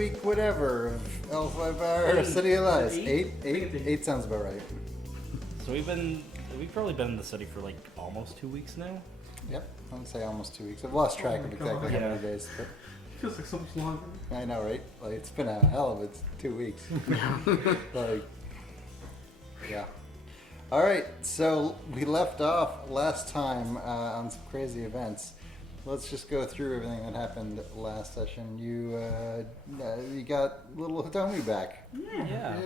week whatever of L5R City of Lies. Eight sounds about right. So we've probably been in the city for like almost 2 weeks now. Yep, I would say almost 2 weeks. I've lost track of exactly how many days, but Feels like so much longer. I know, right? Like it's been a hell of 2 weeks. Like, yeah. All right, so we left off last time on some crazy events. Let's just go through everything that happened last session. You got little Hitomi back. Yeah.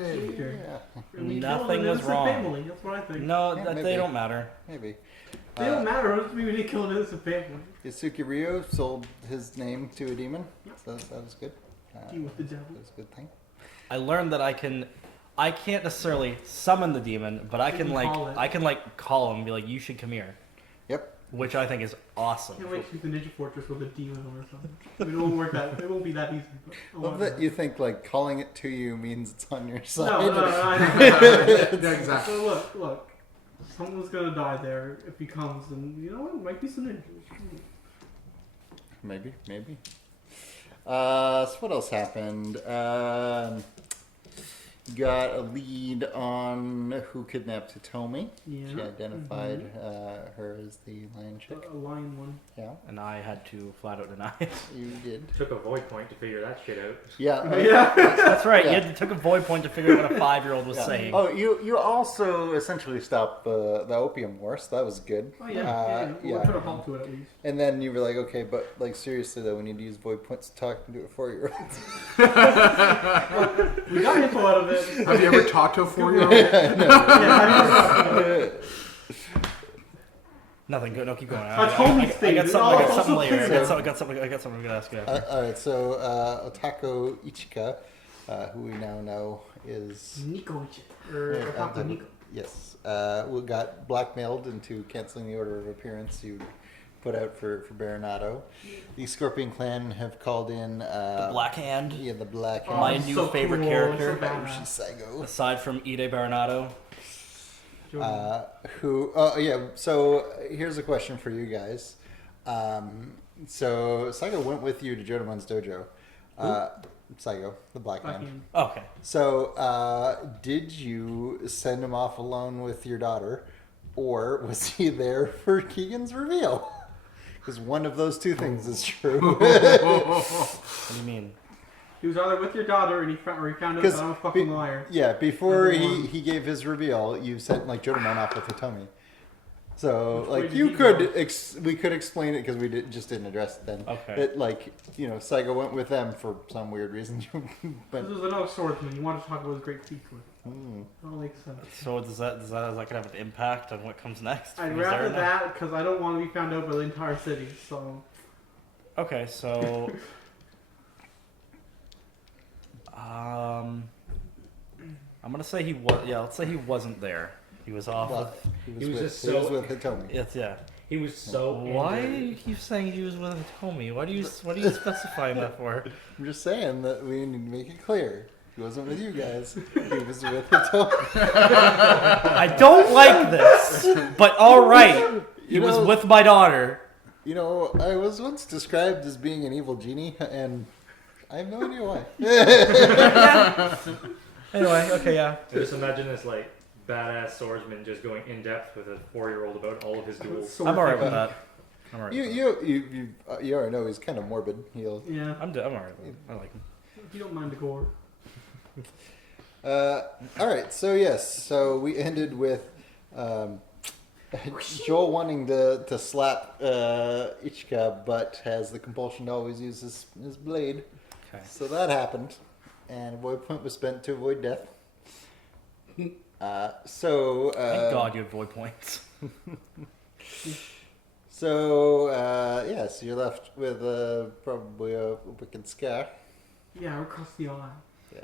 Nothing was wrong. Family. That's what I think. No, Yeah, they don't matter. Maybe. They don't matter. It we didn't kill an innocent family. Yasuki Ryo sold his name to a demon, so that was good. Deal with the devil. That was a good thing. I learned that I can't necessarily summon the demon, but I can call him and be like, you should come here. Yep. Which I think is awesome. Can't wait to the Ninja Fortress with a demon or something. It won't work that. It won't be that easy. But Love that you think like calling it to you means it's on your No, side. no. Exactly. So look. Someone's gonna die there if he comes, and you know what? It might be some ninjas. Maybe. So what else happened? Got a lead on who kidnapped Hitomi. Yeah. She identified her as the lion chick. A lion one. Yeah, And I had to flat out deny it. you did. Took a void point to figure that shit out. Yeah. Yeah. That's right. Yeah. You took a void point to figure out what a 5-year-old was Yeah. saying. Oh, you also essentially stopped the opium war, so that was good. Oh yeah. We'll yeah. put a halt to it at least. And then you were like, okay, but like seriously though, we need to use void points to talk to a 4-year-old. We got info out of it. Have you ever talked to a 4-year-old? Nothing good. No, keep going. That's Homie's I thing. got something later. I got something I'm gonna ask you. All right, so Otako Ichika, who we now know is Nico or Papa Nico. yes, we got blackmailed into canceling the order of appearance you put out for Baronato. The Scorpion Clan have called in The Black Hand. Yeah, the Black Oh, My Hand. new so favorite cool, character. so badass. Saigo. Aside from Ide Baronato. So here's a question for you guys. So Saigo went with you to Jodamon's dojo. Saigo, the Black Hand. Okay. So did you send him off alone with your daughter, or was he there for Keegan's reveal? Because one of those two things is true. What do you mean? He was either with your daughter and he found out that I'm a fucking liar. Yeah, before he gave his reveal, you sent like Jodamon off with Hitomi. So Which way like did you he could go? we could explain it because we just didn't address it then. Okay. That like Saigo went with them for some weird reason. But This was another swordsman. You wanted to talk about his great feats with. That all makes sense. So is that gonna have an impact on what comes next? I'd Is rather there no- that because I don't want to be found out by the entire city. So Okay, so I'm gonna say he was. Yeah, let's say he wasn't there. He was off. well, He was just he was so- with Hitomi. Yeah. He was so Why do angry. you keep saying he was with Hitomi? What are you specifying that for? I'm just saying that we need to make it clear. He wasn't with you guys. He was with Hitomi. I don't like this, but all right. He was with my daughter. I was once described as being an evil genie, and I have no idea why. Anyway, okay, yeah. Just imagine this like badass swordsman just going in depth with a 4-year-old about all of his duels. I'm alright with that. I'm alright. You already know he's kind of morbid. yeah, I'm alright with it. I like him. if you don't mind the gore. All right, so we ended with Joel wanting to slap Ichika, but has the compulsion to always use his blade. Okay. So that happened, and a void point was spent to avoid death. Thank God you have void points. So you're left with probably a wicked scar. Yeah, across the eye. Yeah.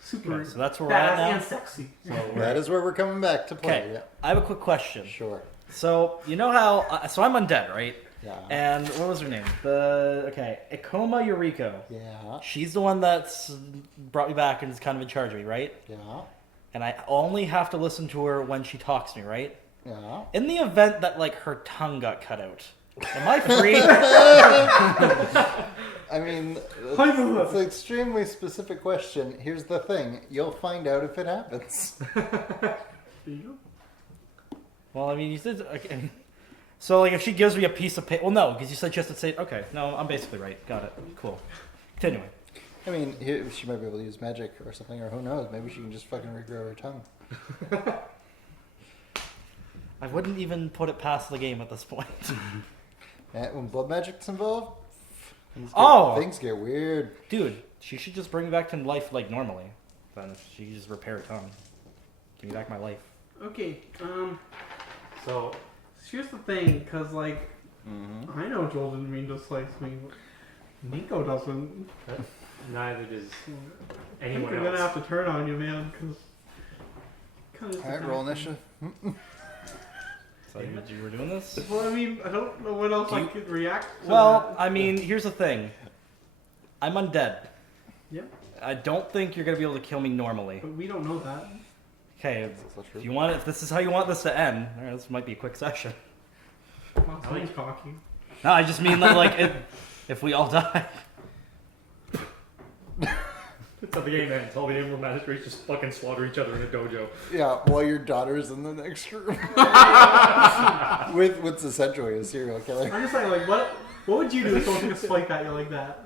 Super. Okay, so that's where we're badass at now? and sexy. That is where we're coming back to play. Okay, Yeah. I have a quick question. Sure. So you know how? So I'm undead, right? Yeah. And what was her name? Ikoma Yuriko. Yeah. She's the one that's brought me back and is kind of in charge of me, right? Yeah. And I only have to listen to her when she talks to me, right? Yeah. In the event that like her tongue got cut out, am I free? I mean, Hyper. it's an extremely specific question. Here's the thing: you'll find out if it happens. There you go. Well, I mean, you said. Okay. So, like, if she gives me a piece of paper. Well, no, because you said just to say. Okay, no, I'm basically right. Got it. Cool. Continuing. I mean, she might be able to use magic or something, or who knows? Maybe she can just fucking regrow her tongue. I wouldn't even put it past the game at this point. And when blood magic's involved, things get weird. Dude, she should just bring me back to life like normally. Then she could just repair her tongue. Give me back my life. Okay, So, here's the thing, because, like, I know Joel didn't mean to slice me, but Nico doesn't. neither does I think anyone we're else. gonna have to turn on you, man, because... Alright, roll initiative. So you were doing this? Well, I mean, I don't know what else I could react to. Well, that. I mean, here's the thing. I'm undead. Yeah, I don't think you're gonna be able to kill me normally. but we don't know that. Okay, if you want it, if this is how you want this to end, this might be a quick session. Wow, someone's cocky. No, I just mean that, like, if we all die. It's not the game ends. All the Emerald Magistrates just fucking slaughter each other in a dojo. Yeah, while your daughter's in the next room. with what's essentially a serial killer. I'm just saying, like, what would you do if someone took a spike at you like that?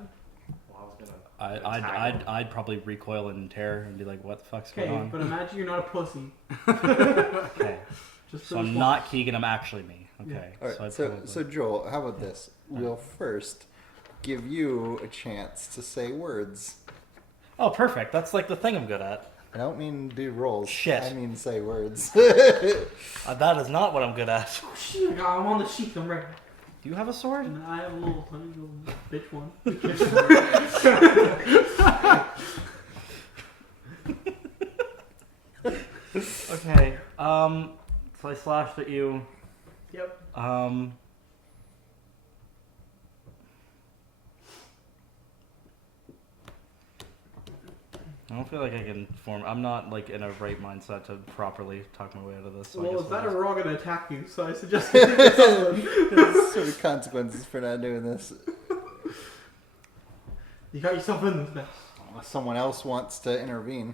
Well, I was gonna. I'd probably recoil in terror and be like, "What the fuck's Okay, going on?" but imagine you're not a pussy. Okay, Just so I'm not Keegan. I'm actually me. Okay, All right, I'd so probably- Joel, how about this? We'll first give you a chance to say words. Oh, perfect. That's like the thing I'm good at. I don't mean do rolls. Shit. I mean say words. That is not what I'm good at. Oh, shit, I'm on the sheet, I'm ready. Do you have a sword? And I have a little tiny little bitch one. Okay. So I slashed at you. Yep. I don't feel like I can form. I'm not like in a right mindset to properly talk my way out of this. So I Well, guess is that we'll or we're all gonna attack you? So I suggest you think of something. There's sort of consequences for not doing this. You got yourself in this mess. Unless someone else wants to intervene.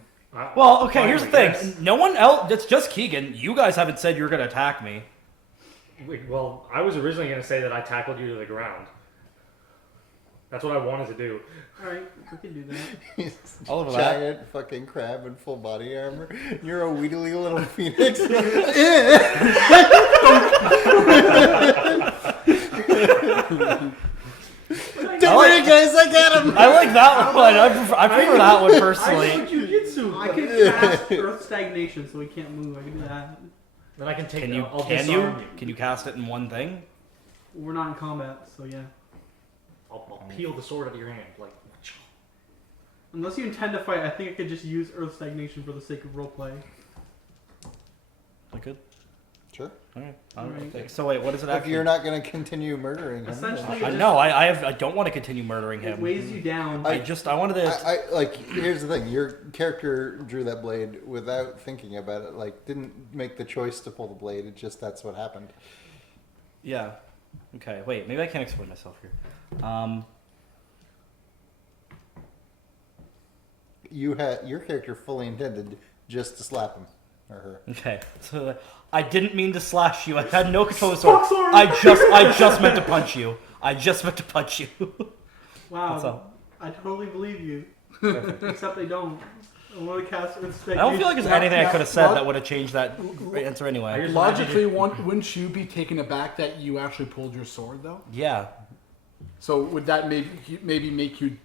Well, okay. Here's the Fine, I thing. guess. No one else. It's just Keegan. You guys haven't said you're gonna attack me. Well, I was originally going to say that I tackled you to the ground. That's what I wanted to do. Alright, we can do that. He's All of that. giant fucking crab in full body armor. You're a wheedly little phoenix. Don't worry, guys, I got him. I like that one. I prefer that one I personally. know jujitsu. I can cast Earth Stagnation, so we can't move. I can do that. Then I can take Can it. you? I'll Can disarm you? Can you cast it in one thing? We're not in combat, so yeah. I'll peel the sword out of your hand. Like, Unless you intend to fight, I think I could just use Earth Stagnation for the sake of roleplay. I could. Sure. Alright. Alright. So wait, what is it If actually? you're not going to continue murdering him. Essentially, I know. I don't want to continue murdering it him. weighs you down. I wanted to. I like. Here's the thing: your character drew that blade without thinking about it. Like, didn't make the choice to pull the blade. It just that's what happened. Yeah. Okay. Wait. Maybe I can't explain myself here. You had your character fully intended just to slap him or her. Okay. So I didn't mean to slash you. I had no control of the sword. Fuck, sorry. I just meant to punch you. I just meant to punch you. That's Wow, all. I totally believe you. Except they don't. I want to cast Earth Stagnation. I don't feel like there's anything I could have said that would have changed that answer anyway. Logically, wouldn't you be taken aback that you actually pulled your sword, though? Yeah. So would that maybe make you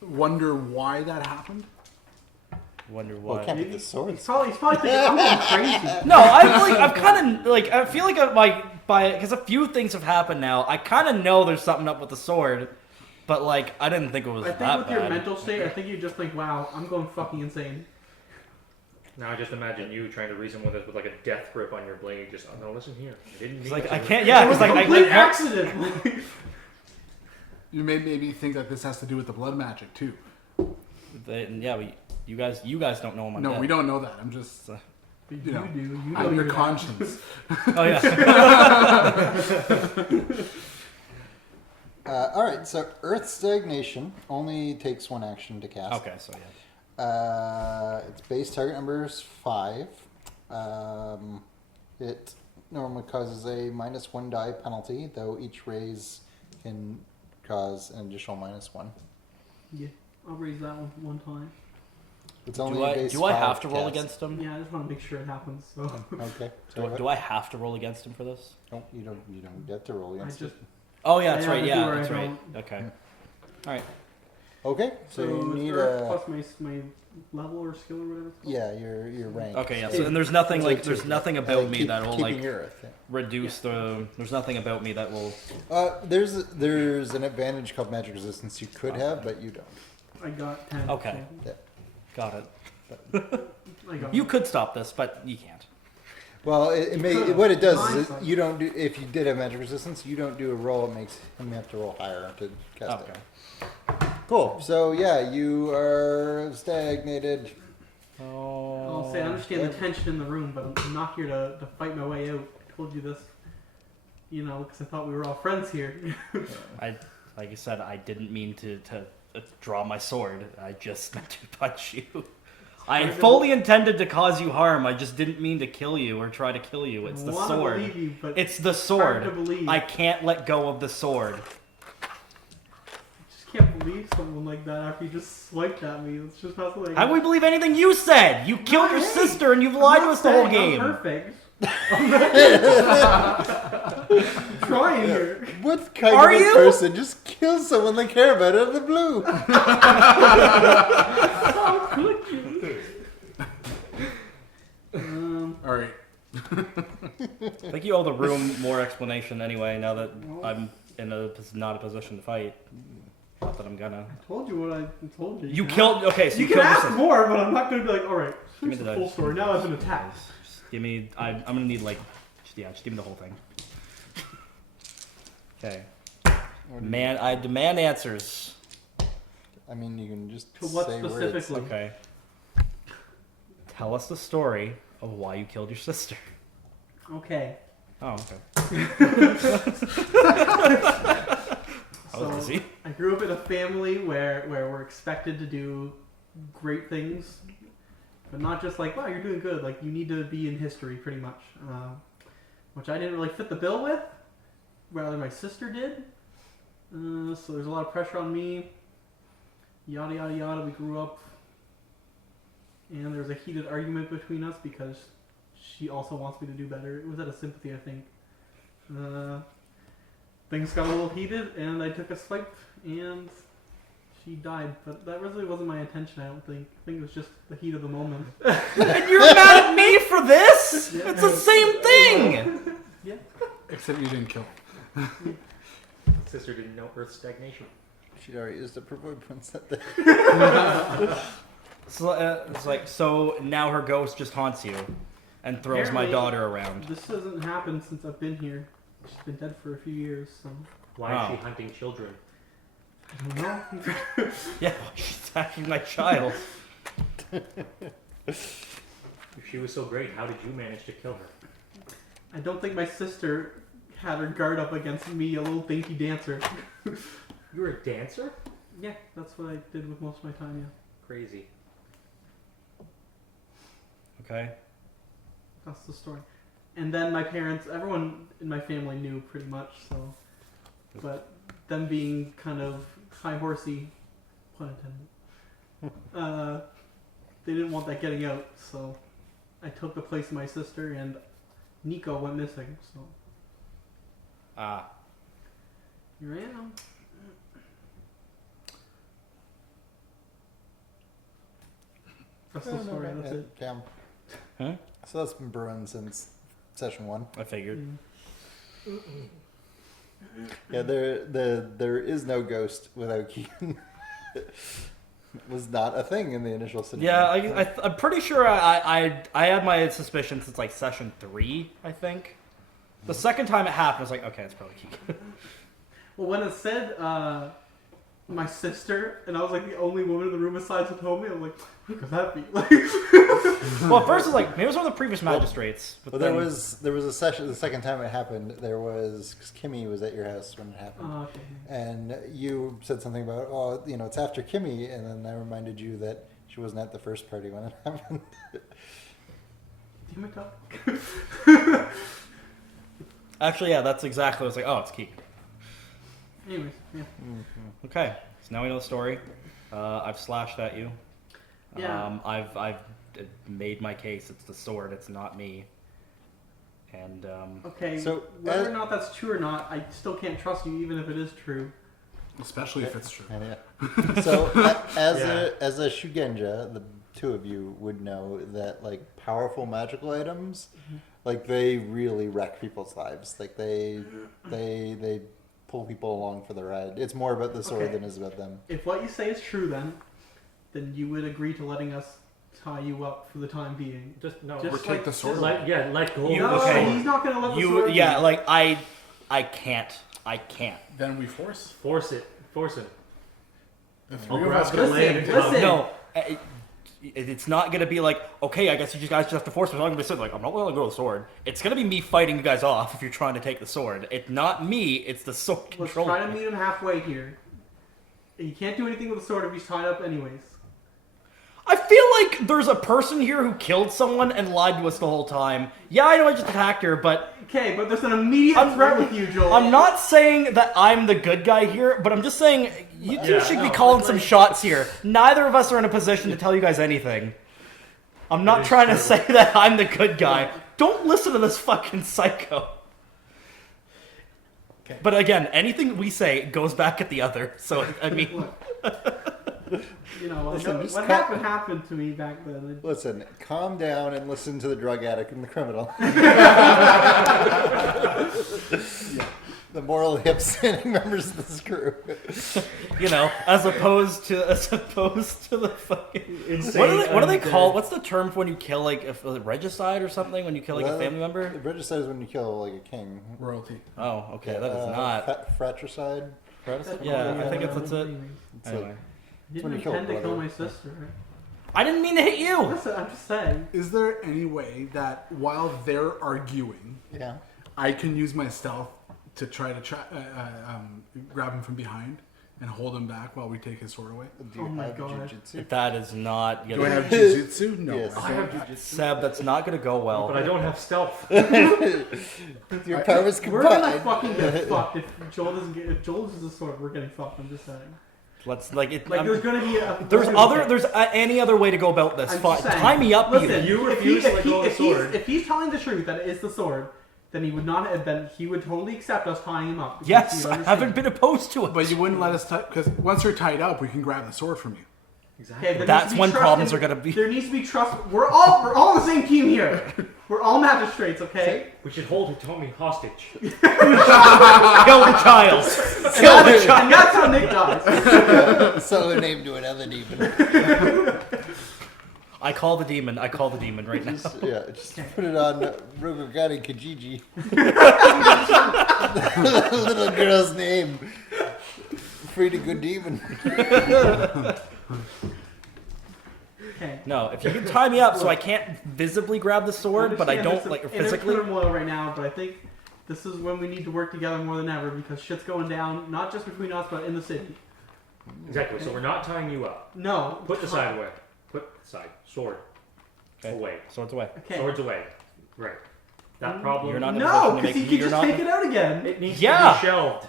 wonder why that happened? Wonder Well, why. it can't be the sword. He's probably thinking I'm going crazy. No, I've kind of like I feel like because a few things have happened now. I kind of know there's something up with the sword, but like I didn't think it was I think that with bad. your mental state, I think you just think, wow, I'm going fucking insane. now I just imagine you trying to reason with us with like a death grip on your blade. Just, oh, no, listen here. I didn't It's mean like to. I can't. Yeah, It was because a like complete I accident. You may maybe think that this has to do with the blood magic too. you guys don't know him. I'm No, dead. we don't know that. I'm just, But you know, do. You I'm know your you're conscience. Oh yeah. All right, so Earth Stagnation only takes one action to cast. Okay, so yeah. Its base target number is 5. It normally causes a -1 die penalty, though each raise can cause an additional -1. Yeah, I'll raise that one time. It's only Do a I, base do I 5 have to roll cast. against him? Yeah, I just want to make sure it happens. So Okay. Do I have to roll against him for this? No, you don't get to roll I against just it. Oh yeah, that's Yeah, right. I Yeah, do or that's I right. don't. Okay. All right. Okay, so you it's need Earth a plus my level or skill or whatever. It's called. yeah your rank. Okay. Yeah. So, and there's nothing like there's nothing about me keep, that will keeping like your Earth. Yeah. reduce the. There's nothing about me that will. There's an advantage called magic resistance you could have, but you don't. I got 10. Okay. Yeah. Got it. I got You could stop this, but you can't. Well, what it does is Hindsight. you don't do if you did have magic resistance, you don't do a roll. It makes him have to roll higher to cast Okay. it. Cool. So yeah, you are stagnated. Oh. I'll say I understand the tension in the room, but I'm not here to fight my way out. I told you this, because I thought we were all friends here. Like I said, I didn't mean to draw my sword. I just meant to punch you. I fully intended to cause you harm. I just didn't mean to kill you or try to kill you. It's the I wanna sword. believe you, but It's the it's hard sword. to believe. I can't let go of the sword. I just can't believe someone like that after you just swiped at me. It's just not something. How do we believe anything you said? You killed your Hey, sister and you've lied to us the whole game. I'm perfect. I'm trying here. What kind Are of a you? person just kills someone they care about out of the blue? How could you? All right. I think you owe the room more explanation anyway, now that I'm not a position to fight. Not that I'm gonna. I told you what I told you. You killed. Okay, so You you can killed your ask sister. more, but I'm not going to be like, all right, Give me here's the the full dice. story. Now I've been attacked. Just give me. I'm gonna need like. Just give me the whole thing. Okay. Man, I demand answers. I mean, you can just To what say words. specifically? Okay. Tell us the story of why you killed your sister. Okay. Oh, okay. That So, was easy. I grew up in a family where we're expected to do great things, but not just like, wow, you're doing good. Like, you need to be in history, pretty much. Which I didn't really fit the bill with. Rather, my sister did. So there's a lot of pressure on me. Yada, yada, yada. We grew up. And there was a heated argument between us because she also wants me to do better. It was out of sympathy, I think. Things got a little heated, and I took a swipe, and she died. But that really wasn't my intention, I don't think. I think it was just the heat of the moment. And you're mad at me for this? Yeah. It's the same thing. Yeah. Except you didn't kill. Sister didn't know Earth stagnation. She'd already used a provoke once that day. So, it's like, so now her ghost just haunts you and throws my Apparently, daughter around. This hasn't happened since I've been here. She's been dead for a few years, so Why Wow. is she hunting children? I don't know. Yeah, she's actually my child. If she was so great, how did you manage to kill her? I don't think my sister had her guard up against me, a little dainty dancer. You were a dancer? Yeah, that's what I did with most of my time, yeah. Crazy. Okay. That's the story. And then my parents, everyone in my family knew pretty much, so. But them being kind of high horsey, pun intended, they didn't want that getting out, so I took the place of my sister, and Nico went missing, so Ah. here I am. That's the story, that's it. Yeah. Huh? So that's been brewing since session 1. I figured. Yeah, there is no ghost without Keegan. Was not a thing in the initial scenario. Yeah, I'm pretty sure I had my suspicion since like session 3, I think. The second time it happened, I was like, okay, it's probably Keegan. Well, when it said my sister, and I was like the only woman in the room besides Hitomi, I'm like, who could that be? Like, Well, at first it was like maybe it was one of the previous magistrates. But Well, then, there was a session. The second time it happened, there was because Kimmy was at your house when it happened, Oh, okay. and you said something about, oh, it's after Kimmy, and then I reminded you that she wasn't at the first party when it happened. Damn it, Doc. actually, yeah, that's exactly. I was like, oh, it's Keek. Anyways, yeah. Okay, so now we know the story. I've slashed at you. Yeah. I've made my case. It's the sword. It's not me. And Okay, So, whether or not that's true or not, I still can't trust you, even if it is true. Especially if it's true. Yeah. So as Yeah. a Shugenja, the two of you would know that like powerful magical items, like they really wreck people's lives. Like they pull people along for the ride. It's more about the sword Okay. than it is about them. If what you say is true, then you would agree to letting us tie you up for the time being. Just no. Just Or take like- the sword. Let go. You- No, okay. he's not gonna let the you, sword. yeah, be. like I can't. Then we force. Force it. The I'll three of grab us the can land land. and listen. No, it's not gonna be like, okay, I guess you guys just have to force me. I'm not gonna be sitting like, I'm not gonna go with the sword. It's gonna be me fighting you guys off if you're trying to take the sword. It's not me. It's the sword Let's control. try to meet him halfway here. You can't do anything with the sword if he's tied up anyways. I feel like there's a person here who killed someone and lied to us the whole time. Yeah, I know I just attacked her, but Okay, but there's an immediate threat with you, Joel. I'm not saying that I'm the good guy here, but I'm just saying you two Yeah, should be no, calling like- some shots here. Neither of us are in a position to tell you guys anything. I'm not is trying to true. say that I'm the good guy. Don't listen to this fucking psycho. Okay. But again, anything we say goes back at the other. So, I mean, Look, you know, Listen, just what cut- happened to me back then. Listen, calm down and listen to the drug addict and the criminal. The moral hip standing members of this crew. you know, as opposed to the fucking Insane. what do they call? What's the term for when you kill like a regicide or something? When you kill like a family member? Regicide is when you kill like a king. Royalty. Oh, okay, that is not. Fratricide. Yeah, I think that's it. It's Anyway, like, You when didn't you kill a intend to kill brother. my sister. I didn't mean to hit you. Listen, I'm just saying. Is there any way that while they're arguing, yeah. I can use my stealth to try to grab him from behind and hold him back while we take his sword away? Do you Oh my have God. jujitsu? That is not. Do I have jujitsu? No. Yes. I I don't. have jujitsu, Seb, that's not going to go well. but I don't have stealth. Your powers We're gonna combined. fucking get fucked if Joel doesn't get. If Joel uses the sword, we're getting fucked. I'm just saying. Let's like it. Like there's gonna be a. There's any other way to go about this. I'm Fine. just saying. Tie me up. Listen, even. You if refuse to let go of the if he's- sword. If he's telling the truth that it is the sword, then he would not have been. He would totally accept us tying him up. because Yes, he would I understand. haven't been opposed to it. But you wouldn't let us because once you're tied up, we can grab the sword from you. Okay, there That's needs to be when trust problems in- are gonna be- There needs to be trust. We're all on the same team here. We're all magistrates, okay? We should hold Hitomi hostage. Kill the child. Kill the child. And that's how Nick dies. So a name to another demon. I call the demon. I call the demon right now. Just put it on Rogogani Kijiji. The little girl's name. Free to good demon. Okay. No, if you can tie me up so I can't visibly grab the sword, but I don't like physically. It's turmoil right now, but I think this is when we need to work together more than ever because shit's going down, not just between us, but in the city. Exactly. So we're not tying you up. No. Put the side away. Put the side. Sword. Okay. Away. Swords away. Okay. Swords away. Right. That problem. You're not in a No, position to because he make- could you're just not- take it out again. It needs Yeah. to be shelved.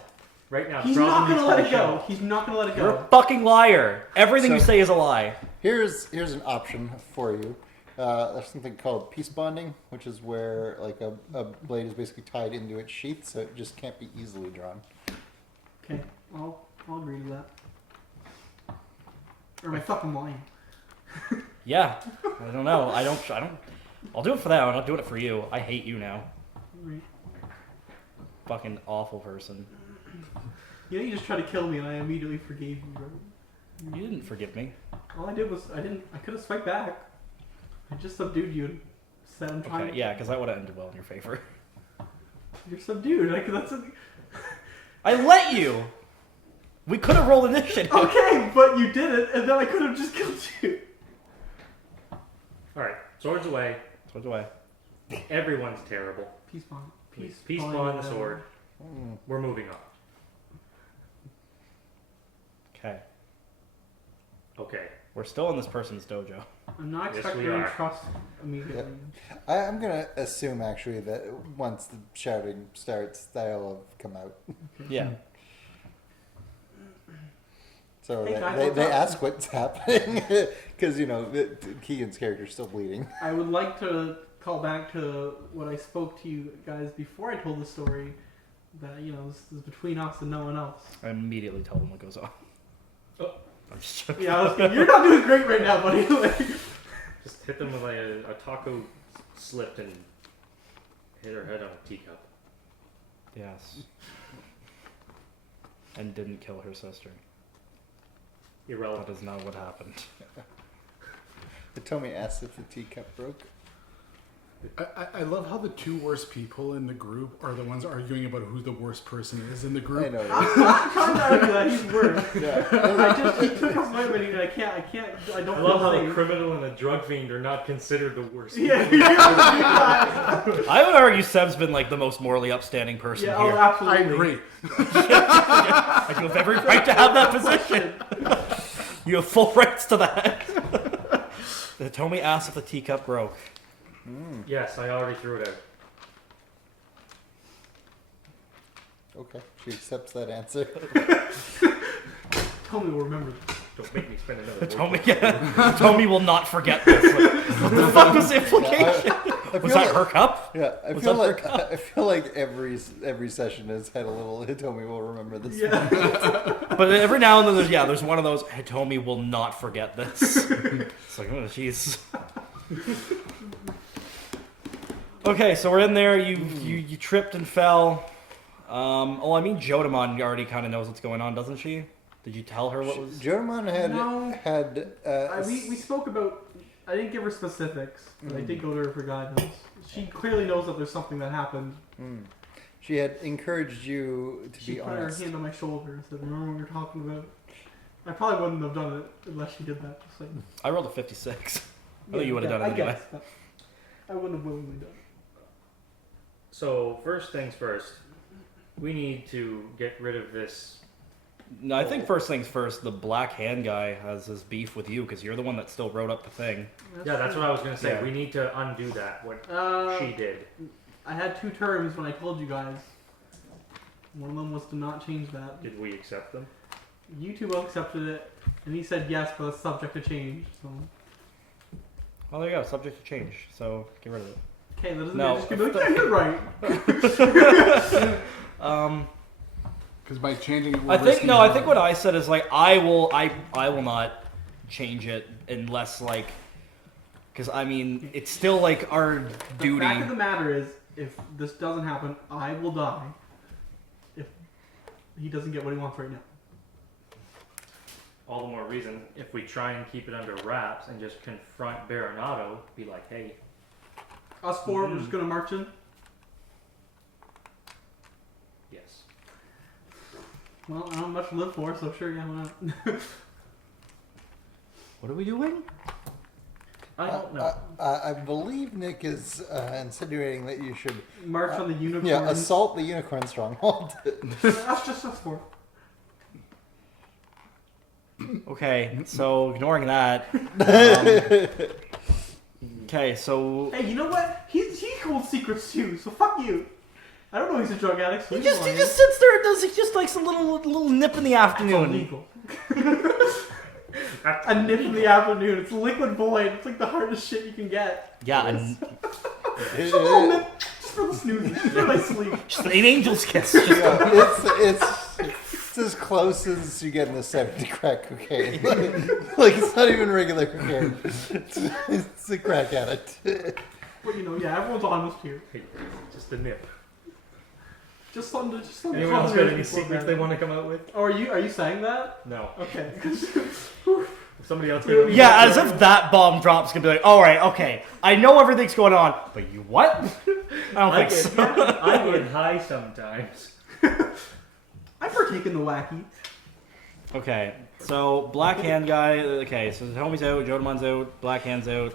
Right now. the He's problem not gonna needs let be it go. shelved. He's not gonna let it You're a go. fucking liar. Everything you So- say is a lie. Here's an option for you. There's something called peace bonding, which is where like a blade is basically tied into its sheath, so it just can't be easily drawn. Okay, I'll agree to that. Or am I fucking lying? Yeah. I don't know. I don't. I'll do it for that one. I'll do it for you. I hate you now. Right. Fucking awful person. You know, you just tried to kill me, and I immediately forgave you, bro. You didn't forgive me. All I did was I could have spiked back. I just subdued you and said I'm trying. Okay, yeah, because that would have ended well in your favor. You're subdued. Like that's I let you. We could have rolled initiative. okay, but you did it, and then I could have just killed you. All right. Swords away. Swords away. Everyone's terrible. Peace bond. Peace bond the sword. We're moving on. Okay. Okay. We're still in this person's dojo. I'm not Yes, expecting we any are. trust immediately. I'm gonna assume actually that once the shouting starts, they'll have come out. Yeah. So Hey, guys, they what's up? ask what's happening because Keegan's character's still bleeding. I would like to call back to what I spoke to you guys before I told the story. That this is between us and no one else. I immediately tell them what goes on. Oh. I'm just joking. Yeah, you're not doing great right now, buddy. Just hit them with like a taco slipped and hit her head on a teacup. Yes. And didn't kill her sister. Irrelevant. That is not what happened. Hitomi asked if the teacup broke. I love how the two worst people in the group are the ones arguing about who the worst person is in the group. I know. I'm not trying to argue that he's worse. Yeah. He took off my money and I don't I love how feel the safe. criminal and the drug fiend are not considered the worst. Yeah, I would argue Seb's been like the most morally upstanding person yeah, oh, here. absolutely. I agree. I do have every right to have that position. You have full rights to that. The Hitomi asked if the teacup broke. Yes, I already threw it out. Okay, she accepts that answer. Tell me we'll remember this. Don't make me spend another Hitomi will not forget this. What the fuck was the implication? I Was feel that her cup? Yeah, I Was feel that her like cup? I feel like every session has had a little Hitomi will remember this. Yeah. But every now and then there's one of those, Hitomi will not forget this. It's like, oh, jeez. Okay, so we're in there. You tripped and fell. Jodamon already kind of knows what's going on, doesn't she? Did you tell her what was? Jodamon No. had We spoke about. I didn't give her specifics, but I did go to her for guidance. She clearly knows that there's something that happened. she had encouraged you to She be put honest. her hand on my shoulder and said, "Remember what we were talking about?" I probably wouldn't have done it unless she did that. Just like, I rolled a 56. I thought you would have done it I anyway. guess, but I wouldn't have willingly done it. So, first things first, we need to get rid of this. No, I think first things first, the black hand guy has his beef with you because you're the one that still wrote up the thing. That's what I was going to say. Yeah. We need to undo that, what she did. I had two terms when I told you guys. One of them was to not change that. Did we accept them? You two both accepted it, and he said yes, but it's subject to change. So, Well, there you go. Subject to change. So get rid of it. okay, that doesn't No, mean just gonna be like, yeah, you're right. Because by changing it, we're I think risking I harm. think what I said is like I will not change it unless because I mean it's still like our The duty. fact of the matter is, if this doesn't happen, I will die. If he doesn't get what he wants right now. All the more reason if we try and keep it under wraps and just confront Baronato, be like, hey, Us four, we're just gonna march in. yes. Well, I don't have much to live for, so sure, yeah, why not? What are we doing? I don't know. I believe Nick is insinuating that you should March on the unicorn. yeah assault the unicorn stronghold. That's just us four. Okay, so ignoring that. Okay, so Hey, you know what? He holds secrets too, so fuck you. I don't know he's a drug addict. So he he's just lying. sits there and does just like some little nip in the That's afternoon. illegal. A nip in the afternoon. It's liquid void. It's like the hardest shit you can get. Yeah, and Just a little nip, just for the snoozing, just for my sleep. just an angel's kiss. It's as close as you get in the 70 crack cocaine. Like it's not even regular cocaine. It's a crack addict. But you know, yeah, everyone's honest here. Hey, just a nip. Just something. Anyone else got any secrets they want to come out with? Oh, are you saying that? No. Okay. If somebody else got any Yeah, as if that bomb drop's gonna be like, all right, okay, I know everything's going on, but you what? I don't think so. I get high sometimes. I partake in the wacky. Okay, so black hand guy. Okay, so Hitomi's out, Jodamon's out, black hand's out.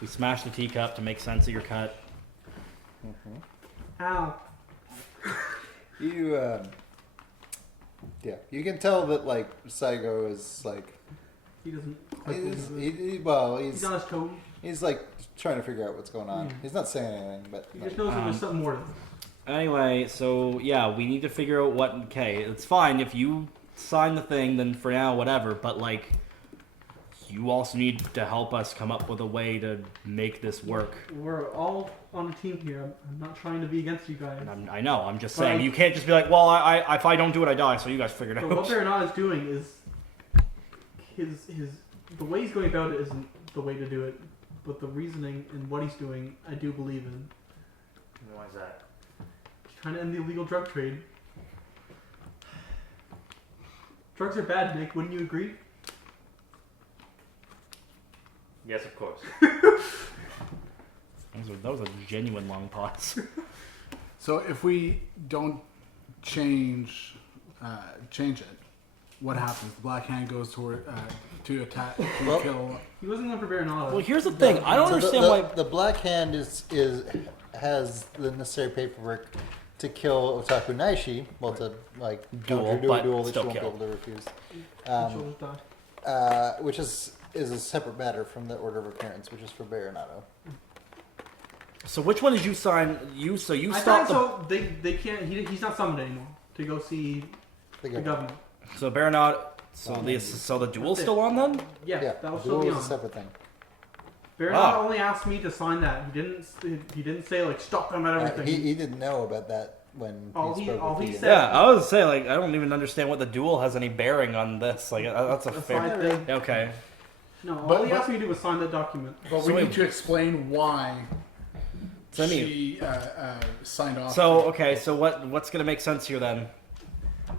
We smash the teacup to make sense of your cut. Ow. You, yeah, you can tell that like Saigo is like He doesn't. Quite believe it. he's He's on his toes. he's like trying to figure out what's going on. He's not saying anything, but He like, just knows that there's something more. Anyway, so yeah, we need to figure out what. Okay, it's fine if you sign the thing. Then for now, whatever. But like, you also need to help us come up with a way to make this work. We're all on a team here. I'm not trying to be against you guys. And I know. I'm just But saying you can't just be like, well, I if I don't do it, I die. So you guys figure it But what out. Baronat is doing is the way he's going about it isn't the way to do it, but the reasoning and what he's doing, I do believe in. Why is that? He's trying to end the illegal drug trade. Drugs are bad, Nick. Wouldn't you agree? Yes, of course. That was a genuine long pause. So if we don't change it, what happens? The Black Hand goes toward to attack to Well- kill. He wasn't going for Baronata. Well, here's the thing. I don't so understand the, why. the Black Hand has the necessary paperwork to kill Otaku Naishi, well, to like Duel, do a but duel that she still won't kill. be able to refuse, She'll just die. which is a separate matter from the order of appearance, which is for Baronato. So which one did you sign? So you I stopped thought so. They can't. He's not summoned anymore to go see the governor. So Baronat. So the duel's That's it. still on then? Yeah, Yeah, that will still duel be is a on. separate thing. Baronata Ah. only asked me to sign that. He didn't say like stop them at everything. He didn't know about that when All he he- spoke all with he Ian. said- Yeah, I was saying like I don't even understand what the duel has any bearing on this. Like that's a A fair. side thing. Okay. No, all But- he asked me to do was sign that document. But So we wait- need to explain why So I mean- she signed off. So okay, so what's gonna make sense here then?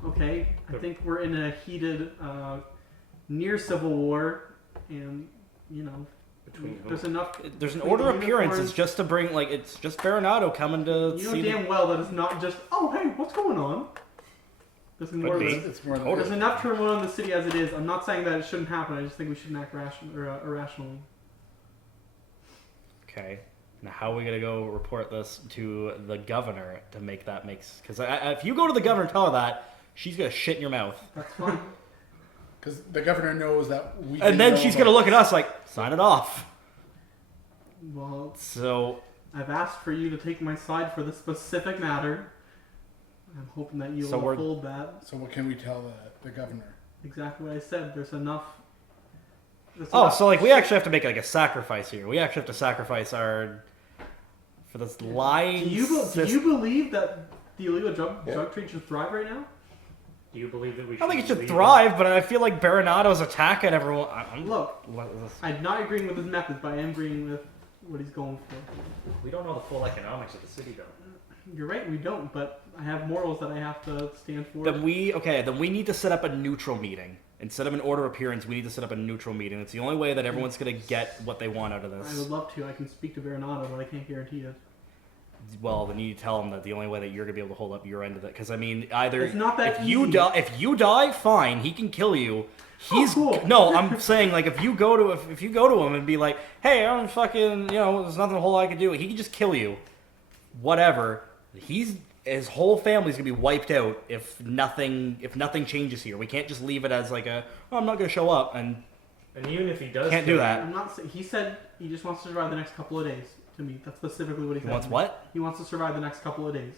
Okay, I think we're in a heated, near civil war, and you know, Between who? there's enough. There's an between order the of appearance. uniforms- It's just to bring like it's just Baronato coming to You know see. damn well that it's not just oh hey what's going on. There's more. be. It's more than Oh, There's enough turmoil in the city as it is. I'm not saying that it shouldn't happen. I just think we shouldn't act irrationally. Okay. Now how are we gonna go report this to the governor to make that makes? Because if you go to the governor and tell her that, she's gonna shit in your mouth, That's fine. because the governor knows that we. and didn't then know she's about gonna look at this. us like sign it off. Well, So I've asked for you to take my side for this specific matter. I'm hoping that you'll So we're- uphold that. So what can we tell the governor? Exactly what I said. There's enough. oh, so like we actually have to make like a sacrifice here. We actually have to sacrifice our for this lying. Do you believe that the illegal drug trade should thrive right now? Do you believe that we I should don't think it should leave thrive, but I feel like Baronato's attack at everyone. Look, What is this? I'm not agreeing with his methods, but I am agreeing with what he's going for. We don't know the full economics of the city, though. You're right, we don't, but I have morals that I have to stand for. Then we need to set up a neutral meeting. Instead of an order of appearance, we need to set up a neutral meeting. It's the only way that everyone's gonna get what they want out of I this. would love to. I can speak to Baronata, but I can't guarantee it. Well, then you need to tell them that the only way that you're gonna be able to hold up your end of it, because I mean, either It's not that if you easy. die, fine, he can kill you. He's cool. no, I'm saying like if you go to him and be like, hey, I'm fucking, there's nothing a whole lot I can do. He can just kill you, whatever. His whole family's gonna be wiped out if nothing changes here. We can't just leave it as like I'm not gonna show up and And even if he does, Can't do kill that. I'm not. He said he just wants to survive the next couple of days. To me, that's specifically what he he said. wants what? He wants to survive the next couple of days.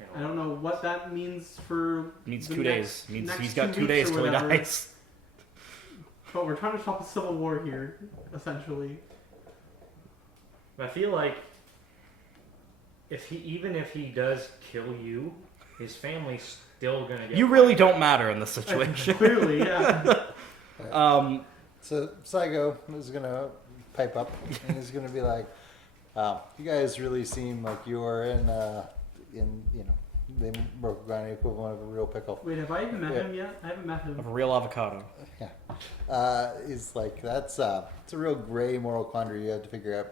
you, I don't know what that means for. He needs the 2 next- days. Means next he's got 2 weeks days or till he whatever. dies. But we're trying to stop a civil war here, essentially. I feel like even if he does kill you, his family's still gonna get. You really don't matter in this situation. Clearly, yeah. So Saigo is gonna pipe up and he's gonna be like, "You guys really seem like you're in the Rokugani equivalent of a real pickle." Wait, have I even met Yeah. him yet? I haven't met him. Of a real avocado. He's like, it's a real gray moral quandary you have to figure out.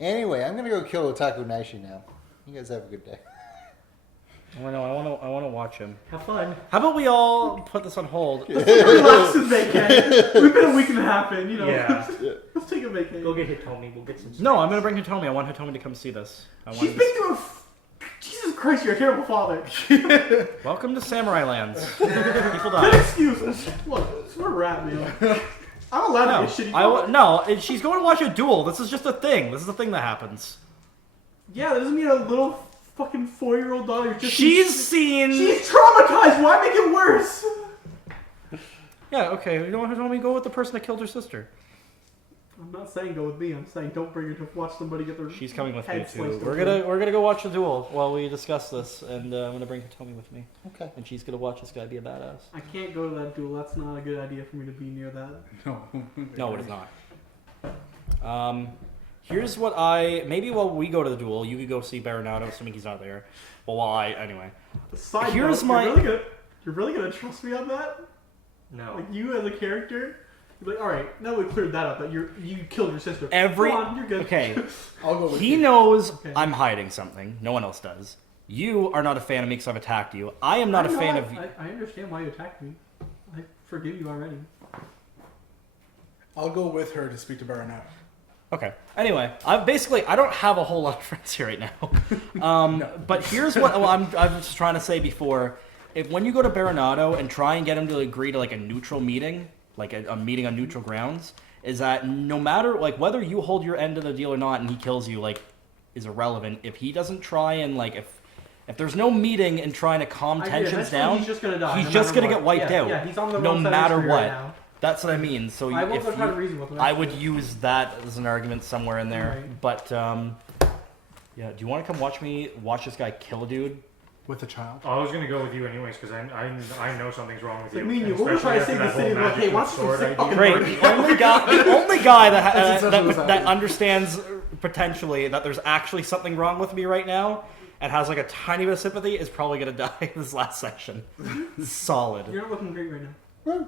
Anyway, I'm gonna go kill Otaku Naishi now. You guys have a good day. I want to watch him. Have fun. How about we all put this on hold? Relax as they can. We've been a week and a half in, Yeah. Let's take take a vacation. Go get Hitomi. We'll get some. No, I'm gonna bring Hitomi. I want Hitomi to come see this. I want She's been through a... Jesus Christ, you're a terrible father. Welcome to Samurai Lands. People Good die. excuse. Look, it's where we're at, man. I'm allowed No, to be a shitty father. she's going to watch a duel. This is just a thing. This is a thing that happens. Yeah, that doesn't mean a little fucking 4-year-old daughter just... She's seen. She's traumatized. Why make it worse? Yeah, okay. You know what, Hitomi? Go with the person that killed her sister. I'm not saying go with me. I'm saying don't bring her to watch somebody get their She's coming with me head too. sliced We're open. gonna go watch the duel while we discuss this, and I'm gonna bring Hitomi with me, Okay. and she's gonna watch this guy be a badass. I can't go to that duel. That's not a good idea for me to be near that. No. No, it is not. Here's what maybe while we go to the duel, you could go see Baronato, assuming he's not there. Well, anyway. Side Here's note, my- you're really gonna trust me on that? No. Like you as a character? You're like, all right, now we cleared that up. That you killed your sister. Every Go on, you're good. okay, I'll go with he you. knows Okay. I'm hiding something. No one else does. You are not a fan of me because I've attacked you. I am not a fan of. I understand why you attacked me. I forgive you already. I'll go with her to speak to Baronet. Okay. Anyway, I don't have a whole lot of friends here right now. But here's what I was just trying to say before. If when you go to Baronato and try and get him to agree to like a neutral meeting, like a meeting on neutral grounds, is that no matter like whether you hold your end of the deal or not, and he kills you, like is irrelevant. If he doesn't try and like if there's no meeting and trying to calm tensions eventually down, he's just gonna die. he's no just matter gonna what. get wiped Yeah, out. Yeah, he's on the no wrong side matter of history what. right now. That's what I mean. So I won't if go try to you, reason with him. I would use that as an argument somewhere in there. Right. But yeah, do you want to come watch this guy kill a dude? With a child. I was gonna go with you anyways because I know something's wrong with It's like you. me and you. And We're gonna try to especially save the after city. that Like, whole hey, magic watch sword this I fucking Great. bird. The only guy That's exactly what's that happening. understands potentially that there's actually something wrong with me right now and has like a tiny bit of sympathy is probably gonna die in this last section. Solid. You're not looking great right now.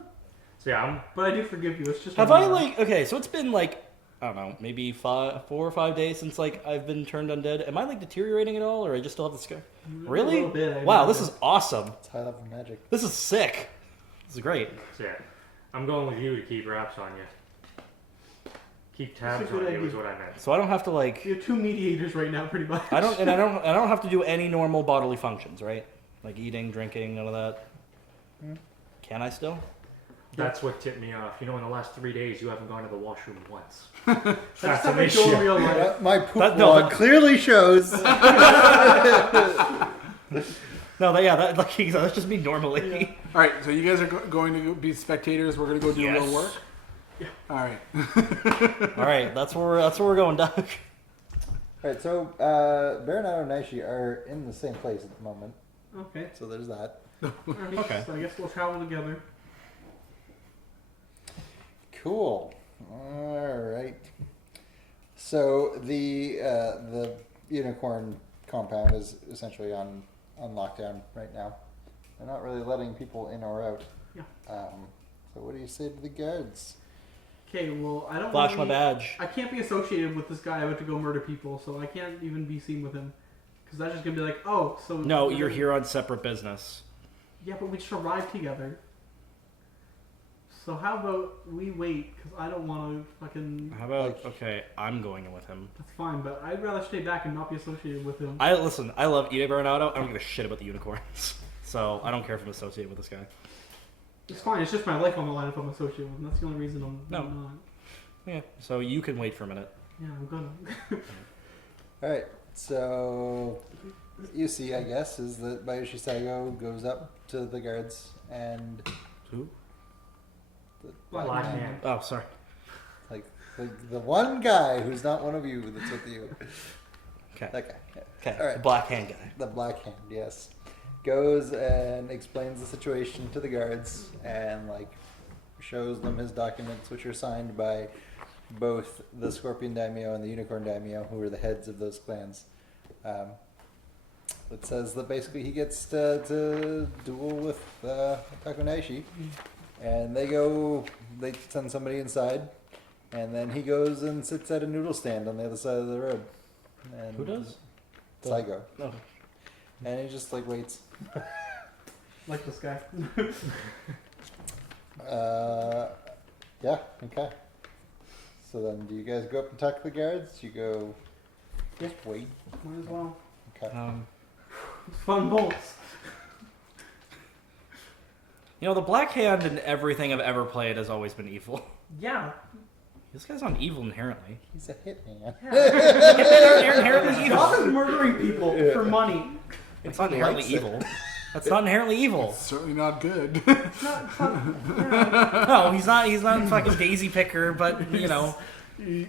So yeah, But I do forgive you. It's just. Have I like okay? So it's been like I don't know, maybe 4 or 5 days since like I've been turned undead. Am I like deteriorating at all, or I just still have the scar? Really? A little bit, I Wow, know. this is awesome. It's high level magic. This is sick. This is great. so yeah, I'm going with you to keep wraps on you. Keep That's tabs a good on you idea. is what I meant. So I don't have to like You have 2 mediators right now, pretty much. I don't have to do any normal bodily functions, right? Like eating, drinking, none of that. Can I still? That's what tipped me off. You know, in the last 3 days, you haven't gone to the washroom once. That's That's how an I go in issue. real life. My poop That- no, log that- clearly shows. No, that's just me normally. All right, so you guys are going to be spectators. We're going to go do Yes. real work. All right. All right, that's where we're going, Doug. Alright, so Baronato and Naishi are in the same place at the moment, Okay. so there's that. Alright, Okay. So I guess we'll travel together. Cool. Alright. So the unicorn compound is essentially on lockdown right now. They're not really letting people in or out. Yeah. So what do you say to the guards? Okay, well, I don't Flash my really- badge. I can't be associated with this guy about to go murder people, so I can't even be seen with him. Because that's just going to be like, oh, so... No, you're here on separate business. Yeah, but we just arrived together. So how about we wait, because I don't want to fucking... How about okay? I'm going in with him. That's fine, but I'd rather stay back and not be associated with him. I love Ide Baronato. I don't give a shit about the unicorns, so I don't care if I'm associated with this guy. It's fine, it's just my life on the line if I'm associated with him. That's the only reason I'm No. not. Yeah. So you can wait for a minute. Yeah, I'm gonna. Alright, so you see, I guess, is that Bayoshi Saigo goes up to the guards and Who? the Black man. Oh, sorry. like the one guy who's not one of you that's with you. Okay. That guy. Yeah. Okay. All right. The black hand guy. The Black Hand, yes. Goes and explains the situation to the guards and like shows them his documents, which are signed by both the Scorpion Daimyo and the Unicorn Daimyo, who are the heads of those clans. It says that basically he gets to duel with Takunaishi, and they send somebody inside, and then he goes and sits at a noodle stand on the other side of the road. And Who does? Saigo. No. And he just like waits. Like this guy. Yeah, okay. So then, do you guys go up and talk to the guards? You go, just wait. Might as well. Okay. It's fun bolts. You know, the Black Hand in everything I've ever played has always been evil. Yeah. This guy's not evil inherently. He's a hitman. They're inherently evil. Stop murdering people for money. It's not inherently likes it. evil. That's not inherently evil. Certainly not good. It's not yeah. No, he's not a fucking daisy picker, but, you know. Are you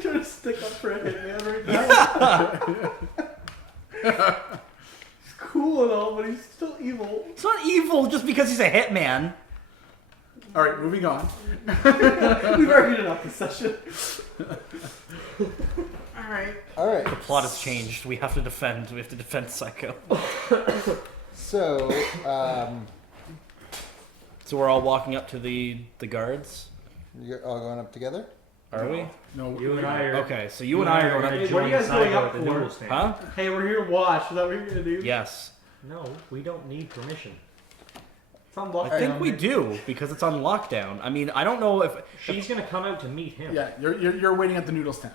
trying to stick up for a hitman right now? He's cool and all, but he's still evil. It's not evil just because he's a hitman. All right, moving on. We've argued enough this session. Alright. All right. The plot has changed. We have to defend Psycho. So, So we're all walking up to the guards. you're all going up together? Are we? No, You and I are. Okay, so you and I are going Hey, up. what are you guys going up the for? noodle stand. Huh? Hey, we're here to watch. Is that what you're gonna do? Yes. No, we don't need permission. It's on lockdown. I think we do because it's on lockdown. I mean, I don't know if. She's gonna come out to meet him. Yeah, you're waiting at the noodle stand.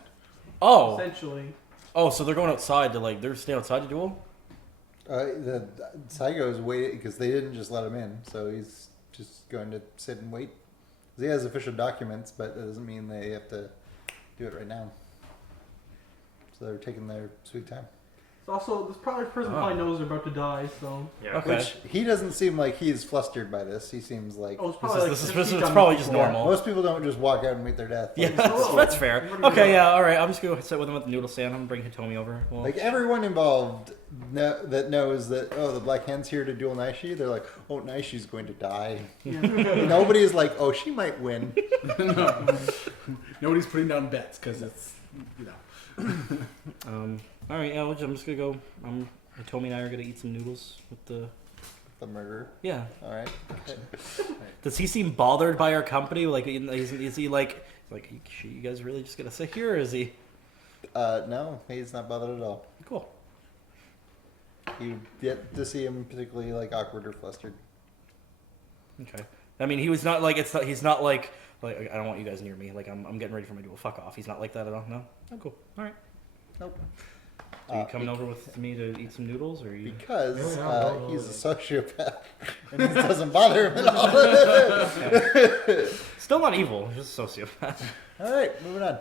Oh, Essentially. so they're going outside to they're staying outside to duel. The Psycho's waiting because they didn't just let him in, so he's just going to sit and wait. He has official documents, but that doesn't mean they have to do it right now. So they're taking their sweet time. It's also, this person probably knows they're about to die, so. Yeah. Okay. Which he doesn't seem like he's flustered by this. He seems like Oh, it's probably This is like 50 times probably just before. normal. most people don't just walk out and meet their death. Yeah, Like, that's fair. What do we Okay, do? yeah, all right. I'm just gonna sit with him at the noodle stand. I'm gonna bring Hitomi over. Well, like everyone involved that knows that the Black Hand's here to duel Naishi. They're like, oh, Naishi's going to die. Yeah. Nobody is like, oh, she might win. Nobody's putting down bets because it's, all right, yeah. I'm just gonna go. Hitomi and I are gonna eat some noodles with the. The murderer. Yeah. All right. Okay. Does he seem bothered by our company? Like, is he like you guys really just gonna sit here? Or is he? No, he's not bothered at all. Cool. You get to see him particularly like awkward or flustered. Okay. I mean, he was not like he's not like I don't want you guys near me. Like I'm getting ready for my duel. Fuck off. He's not like that at all. No. Oh, cool. All right. Nope. So you coming over with me to eat some noodles, or you? Because No. he's a sociopath and this doesn't bother him at all. Still not evil. Just a sociopath. All right, moving on.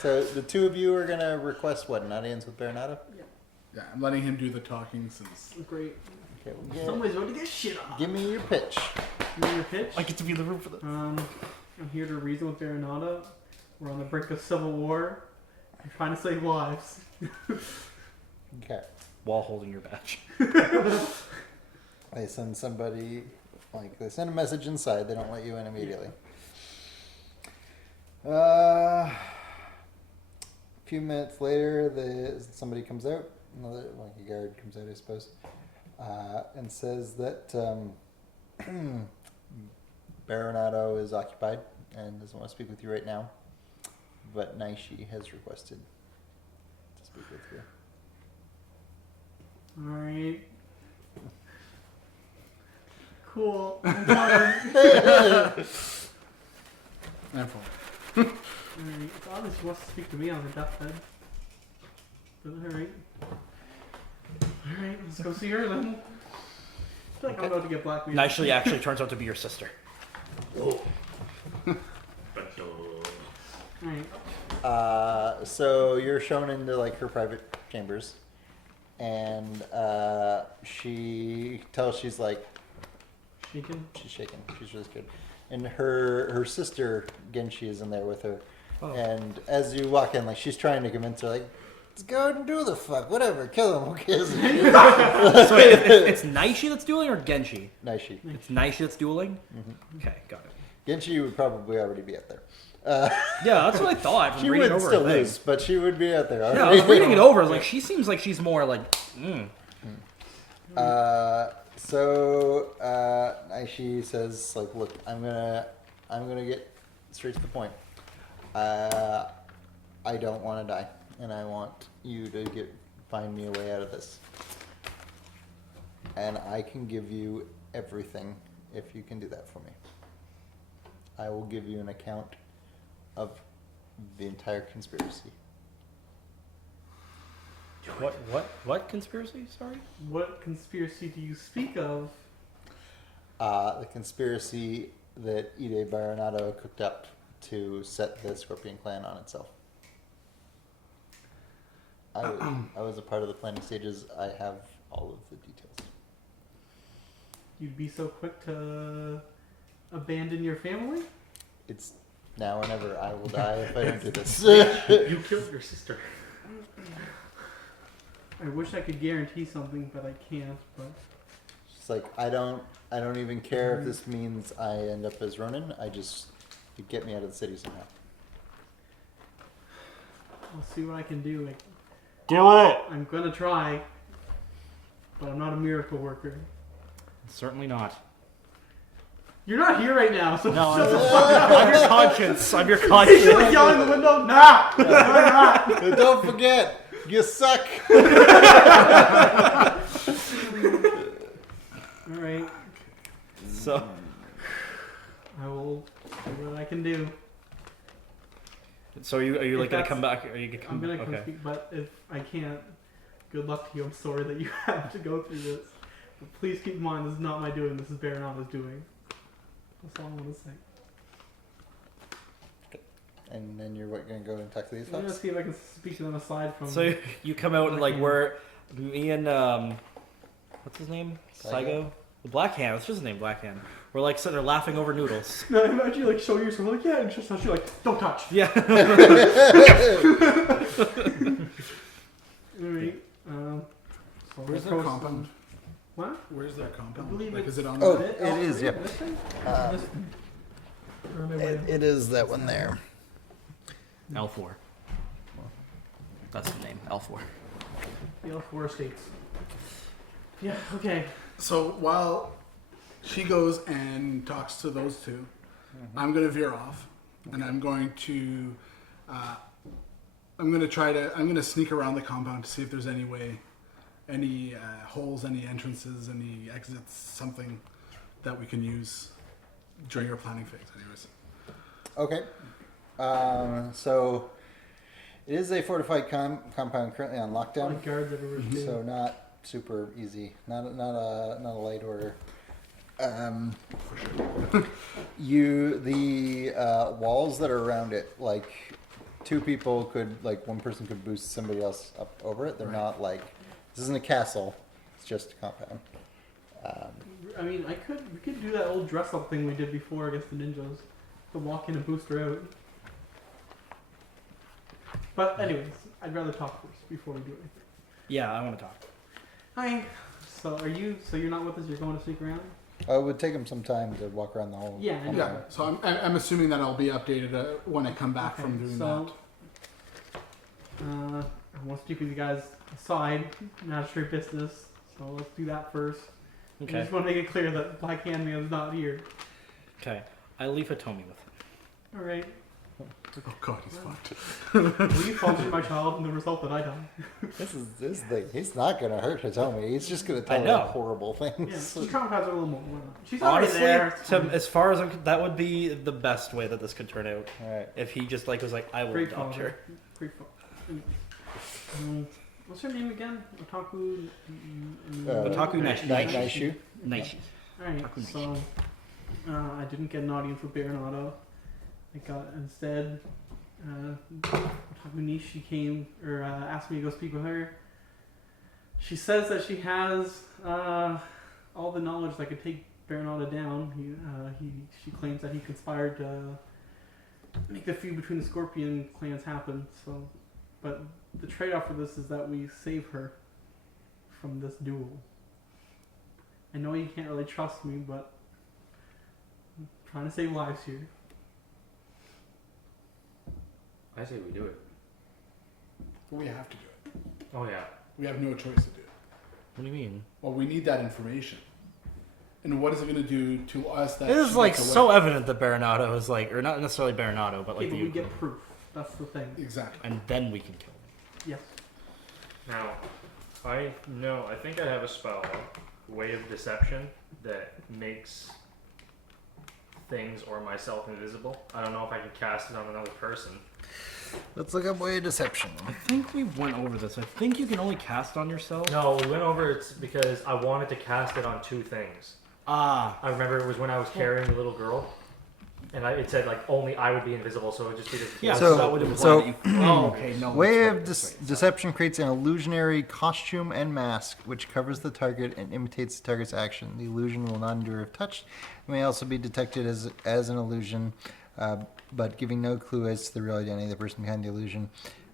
So the two of you are gonna request what? An audience with Baronato? yeah, I'm letting him do the talking since. Great. Okay, well, Somebody's about to get shit on. give me your pitch. You know your pitch? I get to be in the room for the. I'm here to reason with Baronata. We're on the brink of civil war. I'm trying to save lives. Okay. While holding your badge. They send somebody, they send a message inside. They don't let you in immediately. A few minutes later, somebody comes out. A guard comes out, I suppose, and says that Baronato is occupied and doesn't want to speak with you right now. But Naishi has requested to speak with you. Alright. Cool. And for Alright. It's obvious he wants to speak to me on her deathbed. But alright. Alright, let's go see her then. I feel like I'm about to get blackmailed. Nicely actually turns out to be your sister. Alright. So you're shown into her private chambers, and she tells she's Shaken. she's shaking. She's really scared, and her sister Genshi is in there with her. Oh. And as you walk in, she's trying to convince her, let's go ahead and do the fuck, whatever, kill him, who cares? So it's Naishi that's dueling or Genshi? Naishi. It's Naishi that's dueling? Okay, got it. Genshi would probably already be up there. Yeah, that's what I thought. From She reading would over still her thing. lose, but she would be out there. Yeah, I was reading it over. She seems like she's more So Naishi says, look, I'm gonna get straight to the point. I don't want to die, and I want you to find me a way out of this. And I can give you everything if you can do that for me. I will give you an account of the entire conspiracy. What conspiracy? Sorry. What conspiracy do you speak of? The conspiracy that Ide Baronato cooked up to set the Scorpion clan on itself. I was a part of the planning stages. I have all of the details. You'd be so quick to abandon your family? It's now or never. I will die if I don't do this. You killed your sister. I wish I could guarantee something, but I can't. But It's like I don't even care if this means I end up as Ronin. I just get me out of the city somehow. I'll see what I can do. Do it. I'm gonna try, but I'm not a miracle worker. Certainly not. You're not here right now, so No, shut the fuck up. I'm your conscience. I'm your He's conscience. like yelling in the window. Nah, I'm not. And don't forget, you suck. All right, So, I will see what I can do. are you like If gonna that's- come back? Are you gonna come? I'm gonna come Okay. speak, but if I can't, good luck to you. I'm sorry that you have to go through this. But please keep in mind, this is not my doing. This is Baronato's doing. That's all I want to say. And then you're going to go and talk to these I'm gonna folks? see if I can speak to them aside from. So you come out and like we're me and what's his name? Saigo? The Black Hand. That's just his name, Black Hand. We're like sitting there laughing over noodles. No, I imagine you like show yourself like and just you're like don't touch. Yeah. Alright. So Where's their approach compound? them. What? Where's their compound? I believe Like, it's- is it on? Oh, the... it is, yep. This thing? Uh, This thing? Or am I way- it is that one there. L4. That's the name. L4. The L4 Estates. Yeah. Okay. So while she goes and talks to those two, I'm going to veer off, and I'm going to sneak around the compound to see if there's any way, any holes, any entrances, any exits, something that we can use during our planning phase. Anyways. Okay. So it is a fortified compound currently on lockdown. Like guards everywhere. too. So not super easy. Not a light order. The walls that are around it, like one person could boost somebody else up over it. They're Right. not like, this isn't a castle. It's just a compound. I mean, we could do that old dress up thing we did before against the ninjas. To walk in and boost her out. But anyways, I'd rather talk first before we do anything. Yeah, I want to talk. Hi. So you're not with us? You're going to sneak around? It would take them some time to walk around the whole. Yeah, I know. Yeah. So I'm assuming that I'll be updated when I come back from doing so, I want to speak with you guys aside, magistrate business. So let's do that first. I Okay. just want to make it clear that Black Hand Man's not here. Okay. I leave Hitomi with him. All right. that. Oh God, he's fucked. Will you foster my child in the result that I die? This thing. He's not gonna hurt Hitomi. He's just gonna tell know. her horrible Yeah, things. she traumatized her a little more. She's already Honestly, there. as far as that would be the best way that this could turn out. All right. If he just was like, I will Great adopt father. her. Great father. What's her name again? Otaku. Otaku Naishu. Nice. Alright, so I didn't get an audience with Baronado. I got instead Otaku Niche. She came or asked me to go speak with her. She says that she has all the knowledge that could take Baronado down. She claims that he conspired to make the feud between the Scorpion clans happen. So, but the trade-off for this is that we save her from this duel. I know you can't really trust me, but I'm trying to save lives here. I say we do it. We have to do it. Oh yeah. We have no choice to do it. What do you mean? Well, we need that information. And what is it going to do to us that It is she like gets away? so evident that Baronado is like, or not necessarily Baronado, but Okay, like but the we get proof. That's the thing. Exactly. and then we can kill him. Yes. Now, I think I have a spell, way of deception, that makes things or myself invisible. I don't know if I can cast it on another person. Let's look up way of deception. I think we went over this. I think you can only cast on yourself. No, we went over it because I wanted to cast it on 2 things. Ah. I remember it was when I was carrying the little girl, and it said like only I would be invisible, so it would just be this. Yeah, So- that would imply so- that you... Oh, okay, no. Way that's of right, that's right. deception creates an illusionary costume and mask which covers the target and imitates the target's action. The illusion will not endure if touched. It may also be detected as an illusion, but giving no clue as to the real identity of the person behind the illusion.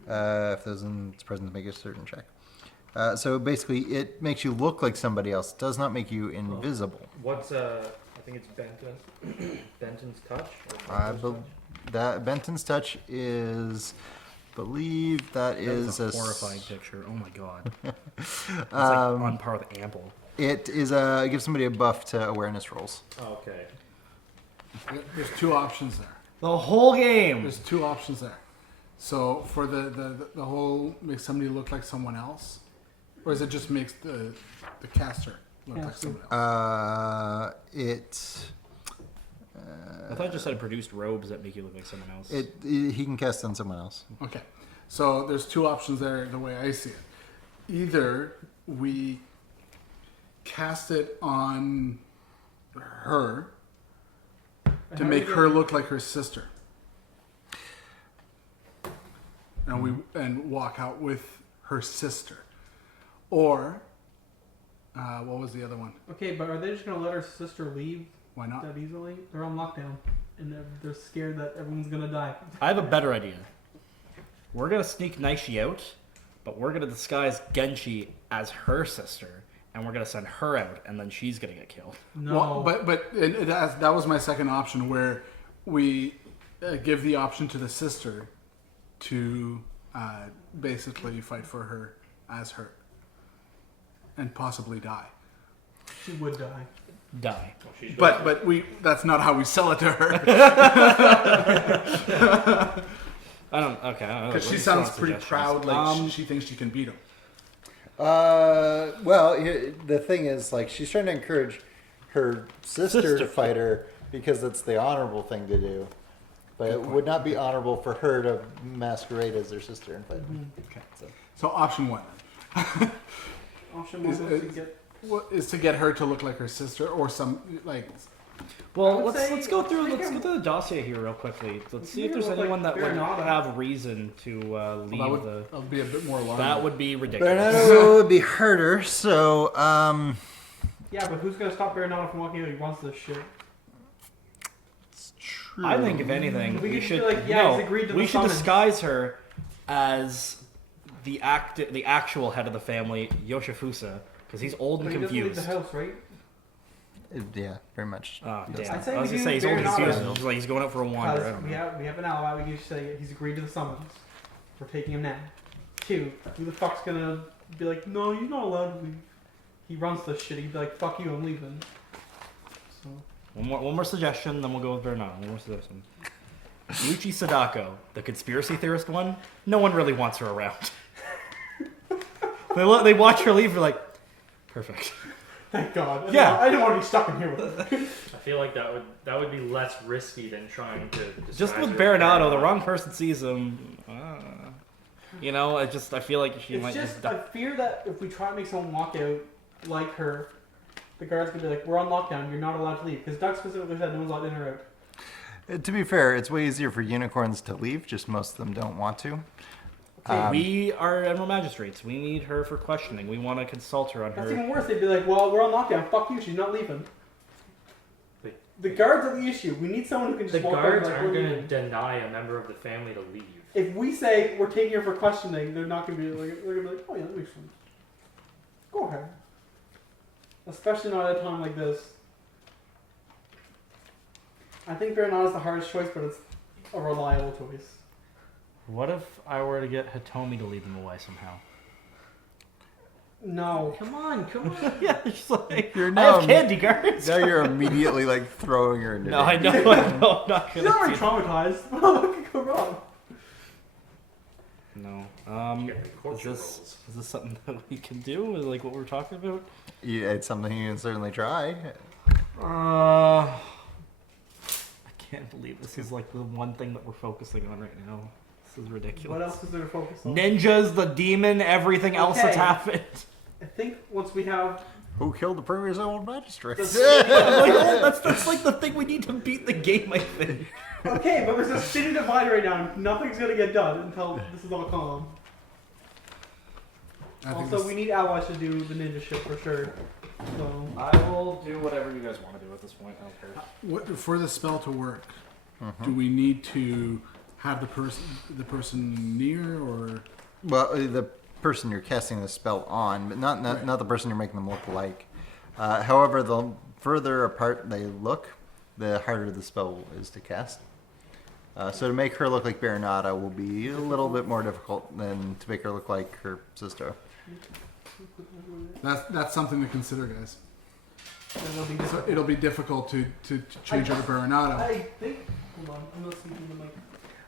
If those in its presence make a certain check. So basically, it makes you look like somebody else. It does not make you invisible. What's I think it's Benton's touch. That Benton's touch is, believe that is a horrifying picture. Oh my god. It's like on par with Ample. It is it gives somebody a buff to awareness rolls. Okay. There's 2 options there. The whole game. There's 2 options there. So for the whole makes somebody look like someone else, or is it just makes the caster look like someone else? I thought it just said produced robes that make you look like someone else. He can cast on someone else. Okay. So there's 2 options there the way I see it. Either we cast it on her to make her look like her sister. And walk out with her sister. Or what was the other one? Okay, but are they just gonna let her sister leave Why not? that easily? They're on lockdown, and they're scared that everyone's gonna die. I have a better idea. We're gonna sneak Naishi out, but we're gonna disguise Genshi as her sister, and we're gonna send her out, and then she's gonna get killed. No, Well, but that was my second option, where we give the option to the sister to basically fight for her as her and possibly die. she would die. Die. But that's not how we sell it to her. I don't. Okay. Because she sounds pretty proud, like she thinks she can beat him. Well, the thing is, like, she's trying to encourage her sister to fight her because it's the honorable thing to do. But it would not be honorable for her to masquerade as her sister and fight him. Okay. So option 1 Option one was to get. is to get her to look like her sister or some like. Well, would say let's go through let's the dossier here real quickly. Let's see if Maybe there's look anyone like that would Bernardo. have reason to leave That the. would be a bit more alarming. That would be ridiculous. Bernardo would be harder, so Yeah, but who's gonna stop Bernardo from walking out? He wants this shit. it's true. I think if anything, We we could should be like, yeah, he's no, agreed to we the should summons. disguise her as the actual head of the family, Yoshifusa, because he's old and But he doesn't leave confused. the house, right? Yeah, very much. Oh, Yes. damn. I'd say I was we gonna do say he's old and Bernardo. confused. He's like he's going out for a wander. I Because don't we know. have an alibi. We can just say he's agreed to the summons. We're taking him now. 2, who the fuck's gonna be like, no, you're not allowed to leave. He runs this shit. He'd be like, fuck you, I'm leaving. So One more suggestion, then we'll go with Bernardo. One more suggestion. Yuichi Sadako, the conspiracy theorist one. No one really wants her around. They watch her leave. They're like, perfect. thank God. Yeah. I didn't want to be stuck in here with her. I feel like that would be less risky than trying to. Just disguise with her as Bernardo, the Bernardo. wrong person sees him. You know, I feel like she It's might just just I die. fear that if we try to make someone walk out like her, the guard's gonna be like, we're on lockdown. You're not allowed to leave. Because Doug specifically said no one's allowed in or out. To be fair, it's way easier for unicorns to leave. Just most of them don't want to. Okay, We are Emerald Magistrates. We need her for questioning. We want to consult her on that's her. even worse. They'd be like, well, we're on lockdown. Fuck you. She's not leaving. Like- The guards are the issue. We need someone who can The just walk out guards like, aren't we're going to leaving. deny a member of the family to leave. If we say we're taking her for questioning, they're not gonna be like, they're gonna be like, oh yeah, that makes sense. Go ahead. Especially not at a time like this. I think Bernard is the hardest choice, but it's a reliable choice. What if I were to get Hitomi to lead them away somehow? No. Come on. Yeah, she's like, You're I now, have candy guards. now you're immediately like throwing her into No, I know, I'm not She's gonna already do traumatized. What could go wrong? No. You get the Is culture this rolls. is this something that we can do? Like what we're talking about? It's something you can certainly try. can't believe this is like the one thing that we're focusing on right now. This is ridiculous. What else is there to focus on? Ninjas, the demon, everything else that's Okay. happened. I think once we have Who killed the previous old magistrates? That's like the thing we need to beat the game, I think. okay, but there's a city divide right now. And nothing's gonna get done until this is all calm. I think Also, this- we need allies to do the ninja shit for sure. So I will do whatever you guys want to do at this point. I don't care. what, for the spell to work, do we need to have the person near, or Well, the person you're casting the spell on, but not Right. not the person you're making them look like. However, the further apart they look, the harder the spell is to cast. So to make her look like Baronada will be a little bit more difficult than to make her look like her sister. that's something to consider, guys. it'll be So difficult. it'll be difficult to change her to Baronada. I think. Hold on, I'm listening to the mic.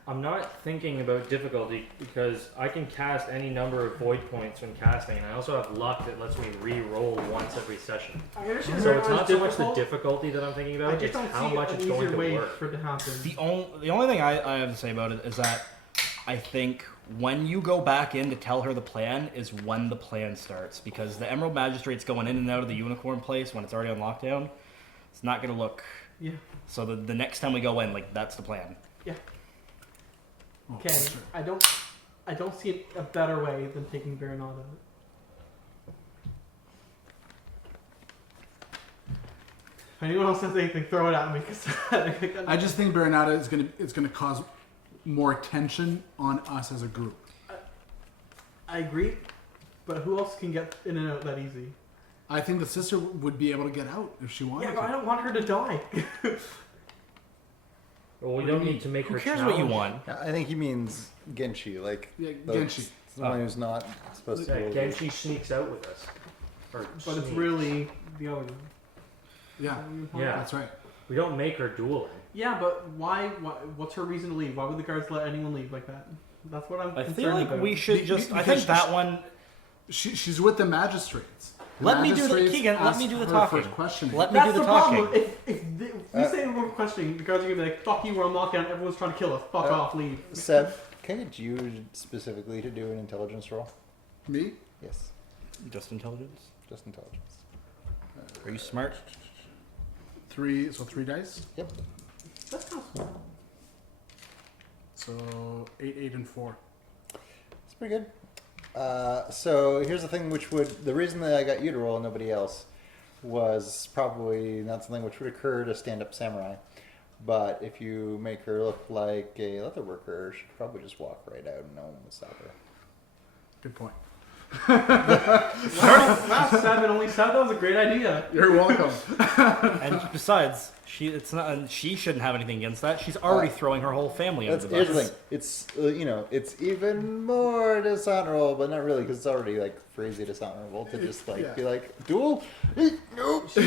I'm not thinking about difficulty because I can cast any number of void points when casting, and I also have luck that lets me re-roll once every session. I understand So that it's it's not so much the difficult. difficulty that I'm thinking about, I just it's don't how see much an it's going easier to way work. for it to happen. The only thing I have to say about it is that I think when you go back in to tell her the plan is when the plan starts, because the Emerald Magistrate's going in and out of the Unicorn place when it's already on lockdown. It's not going to look. Yeah. So the next time we go in, like, that's the plan. Oh, Okay, that's right. I don't see a better way than taking Baronada. If anyone else has anything, throw it at me. Cause I just think Baronada is gonna cause more tension on us as a group. I agree, but who else can get in and out that easy? I think the sister would be able to get out if she wanted Yeah, but I to. don't want her to die. Well, we don't need to make Who her cares what you challenge. want? I think he means Genshi, like Yeah, the, Genshi. someone who's not supposed to. Yeah, Genshi sneaks out with us. Or But it's sneaks. really the other one. Yeah, Yeah. that's right. We don't make her dueling. Yeah, but why? What's her reason to leave? Why would the guards let anyone leave like that? That's what I'm I concerned feel like about. we should just. I because think that one. She's with the magistrates. The Let me do the- magistrates Keegan, let me asked do the her talking. for questioning. Let me That's do the the talking. problem. If we say we're questioning, the guards are gonna be like, "Fuck you, we're on lockdown. Everyone's trying to kill us. Fuck off, leave." Seb, can I get you specifically to do an intelligence roll? Me? Yes, Just intelligence. just intelligence. Are you smart? Three dice. Yep. That's kind of smart. So 8, and 4. It's pretty good. So here's the thing, the reason that I got you to roll and nobody else was probably not something which would occur to stand-up samurai. But if you make her look like a leather worker, she could probably just walk right out and no one would stop her. Good point. Wow, Seven only said that was a great idea. You're welcome. And besides, she shouldn't have anything against that. She's already throwing her whole family under the Here's the bus. thing. It's it's even more dishonorable, but not really, because it's already like crazy dishonorable to just Yeah. be like duel. Nope. Fuck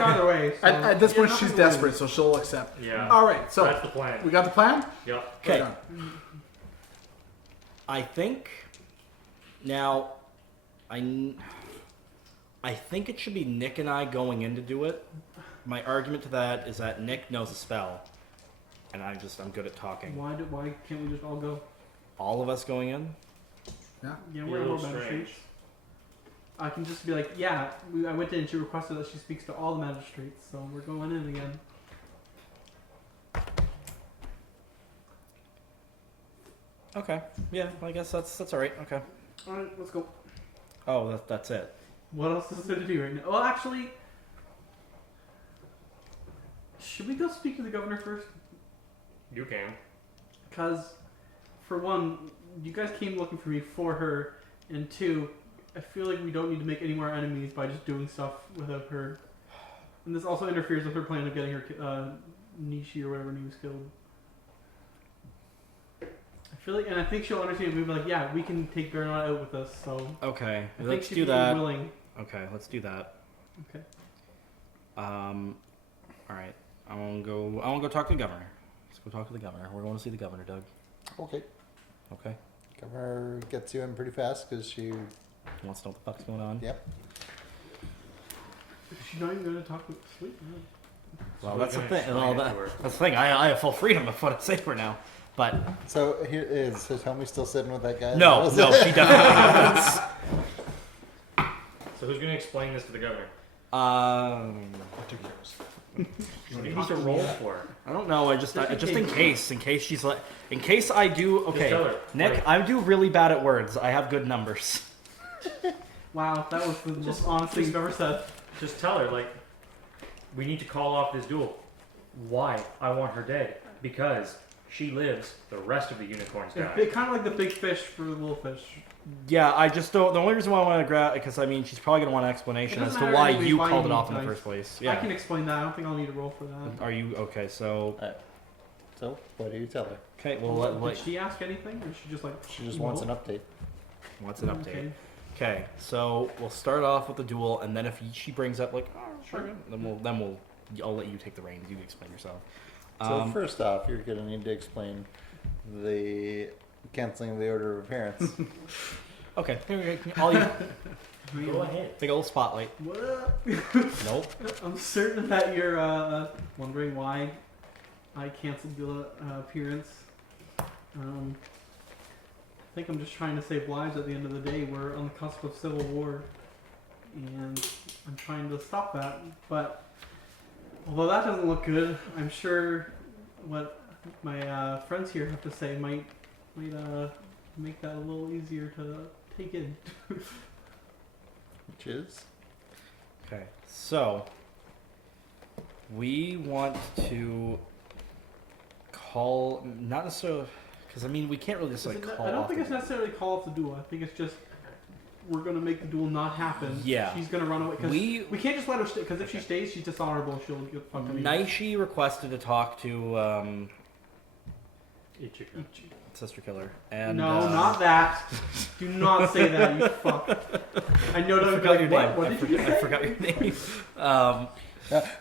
either way. So. At this point, Yeah, she's nothing to desperate, so she'll accept. Yeah. All right, so That's the plan. we got the plan. Yep. Okay. Right on. I think now, I think it should be Nick and I going in to do it. My argument to that is that Nick knows a spell, and I'm good at talking. Why can't we just all go? All of us going in. Yeah. Yeah, Be a we're little all magistrates. strange. I can just be like, yeah, I went in and she requested that she speaks to all the magistrates, so we're going in again. Okay. Yeah, I guess that's all right. Okay. Alright, let's go. Oh, that's it. What else is there to do right now? Well, actually, should we go speak to the governor first? You can. Because, for one, you guys came looking for me for her, and two, I feel like we don't need to make any more enemies by just doing stuff without her. And this also interferes with her plan of getting her Nishi or whatever name is killed. I feel like, and I think she'll understand. We'll be like, yeah, we can take Baronada out with us. So Okay. I Let's think she'd do be that. willing. Okay, let's do that. Okay. All right. I want to go talk to the governor. Let's go talk to the governor. We're going to see the governor, Doug. Okay. Okay. Governor gets you in pretty fast because she. He wants to know what the fuck's going on. Yep. Is she not even going to talk with sleep? No. Well, So that's the we're thing. gonna Well, explain it to her. that's the thing. I have full freedom of what I say for now. But So here is Hitomi still sitting with that guy? no, she definitely is. So who's going to explain this to the governor? What took yours? What do you need to roll for? I don't know. Just in case she's like, in case I do. Okay, tell her, Nick, like- I do really bad at words. I have good numbers. Wow, that was the most honest thing you've ever said. Just tell her, like, we need to call off this duel. Why? I want her dead. Because she lives, the rest of the unicorns die. It's kind of like the big fish for the little fish. Yeah, I just don't. The only reason why I want to grab, because I mean, she's probably gonna want an explanation It as doesn't to matter why anyways you why called you it off in the guys- first place. I Yeah. can explain that. I don't think I'll need to roll for that. Are you okay? So So what do you tell her? okay. Well, Did she ask anything, or she just like? She just wants an update. what's an update? Okay. Okay, so we'll start off with the duel, and then if she brings up like, oh, Sure. then I'll let you take the reins. You can explain yourself. So first off, you're going to need to explain the canceling of the order of appearance. Okay, all you Go ahead. big old spotlight. What up? Nope. I'm certain that you're wondering why I canceled the appearance. I think I'm just trying to save lives at the end of the day. We're on the cusp of civil war, and I'm trying to stop that. But although that doesn't look good, I'm sure what my friends here have to say might make that a little easier to take in. Which is? Okay, so we want to call, not necessarily, because I mean we can't really just like call. I don't off think the it's necessarily call off the duel. I think it's just we're gonna make the duel not happen. Yeah. She's gonna run away because We- we can't just let her stay. Because if she stays, she's dishonorable. She'll get fucked up. Naishi requested to talk to Ichika. Sister Killer, and No, not that. Do not say that, you fuck. I know I that. forgot your What? name. What I did you forgot, I say? forgot your name.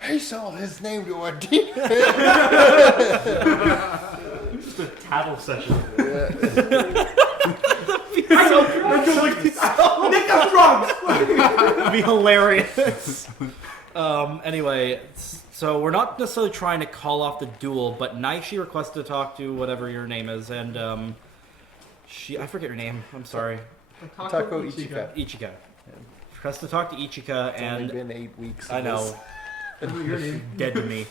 He sold his name to a demon. Just a tattle session. I don't like this. Nick, I'm drunk. It'd be hilarious. Anyway, so we're not necessarily trying to call off the duel, but Naishi requested to talk to whatever your name is, and I forget your name. I'm sorry. Taco Ichika. Ichika. Requested to talk to Ichika, It's and only been 8 weeks. I of know. this. Your name. Dead to me.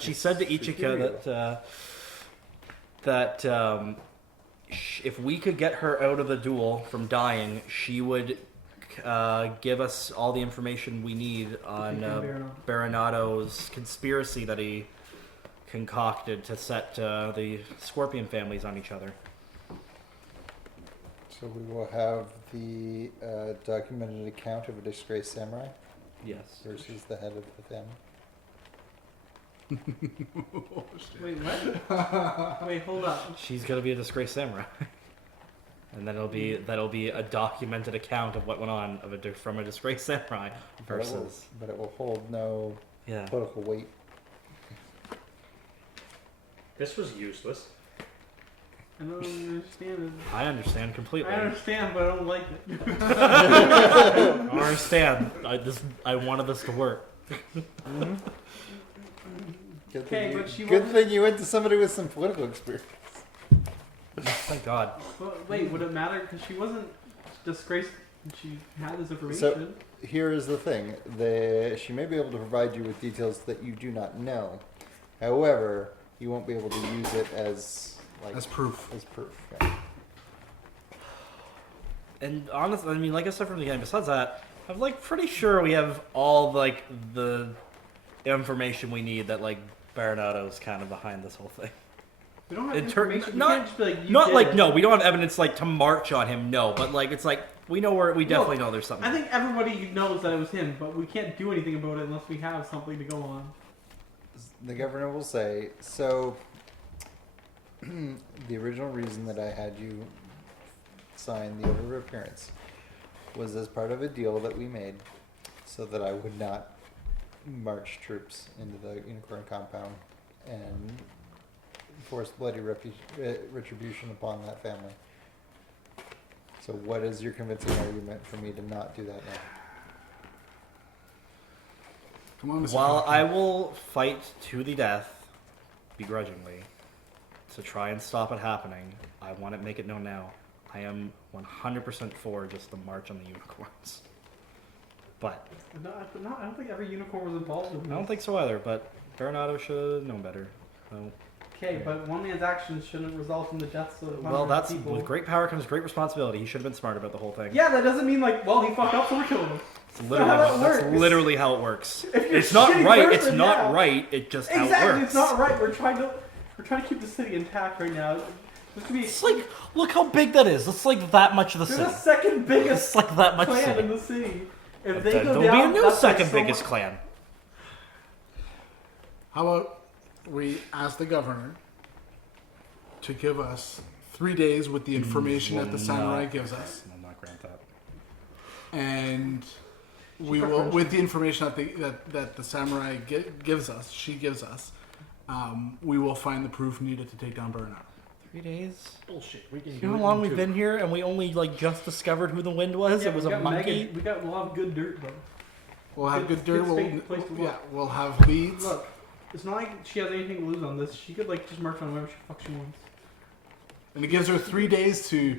She said to Ichika that if we could get her out of the duel from dying, she would give us all the information we need on Baronado's conspiracy that he concocted to set the Scorpion families on each other. So we will have the documented account of a disgraced samurai Yes. versus the head of the family. Wait, what? Wait, hold up. She's gonna be a disgraced samurai, and then that'll be a documented account of what went on from a disgraced samurai versus But it will hold no yeah. political weight. This was useless. I don't understand it. I understand completely. I understand, but I don't like it. I understand. I wanted this to work. Good Okay, thing, but she good wasn't- thing you went to somebody with some political experience. Thank God. Well, wait, would it matter? Because she wasn't disgraced. She had this information. Here is the thing: she may be able to provide you with details that you do not know. However, you won't be able to use it as proof. As proof. Yeah. And honestly, I mean, like I said from the beginning, besides that, I'm like pretty sure we have all like the information we need that like Baronado's kind of behind this whole thing. We don't have In ter- information. not- we can't just be like, you Not did like it. no, we don't have evidence like to march on him. No, but like it's like we know we definitely know there's something. I think everybody knows that it was him, but we can't do anything about it unless we have something to go on. The governor will say, so the original reason that I had you sign the order of appearance was as part of a deal that we made so that I would not march troops into the Unicorn compound and force bloody retribution upon that family. So what is your convincing argument for me to not do that now? Come on, Mr. While Falcon. I will fight to the death, begrudgingly, to try and stop it happening, I want to make it known now. I am 100% for just the march on the unicorns. But No, I don't think every unicorn was involved in this. I don't think so either. But Bernardo should have known better. So, Okay, but one man's actions shouldn't result in the deaths of well, hundreds that's of people. with great power comes great responsibility. He should have been smart about the whole thing. Yeah, that doesn't mean like, well, he fucked up, so we're killing him. It's literally, how that that's works. literally how it works. If you're It's not a shitty right. It's person, not yeah. right. It's just how it Exactly, works. it's not right. We're trying to keep the city intact right now. This could be. It's like, look how big that is. It's like that much of the They're city. the second biggest It's like that much clan city. in the city. If they Then go there'll down, be a new that's like second so biggest much- clan. How about we ask the governor to give us 3 days with the information that the samurai gives us, I'll not grant that. and we will, with the information that the samurai gives us, we will find the proof needed to take down Burnout. 3 days? Bullshit. We can You do know it how long in we've 2. been here and we only like just discovered who the wind was? Yeah, It was we a got monkey. We got a lot of good dirt though. We'll have good dirt. Good place to look. We'll have leads. Look, it's not like she has anything to lose on this. She could like just march on whatever the fuck she wants. And it gives her 3 days to,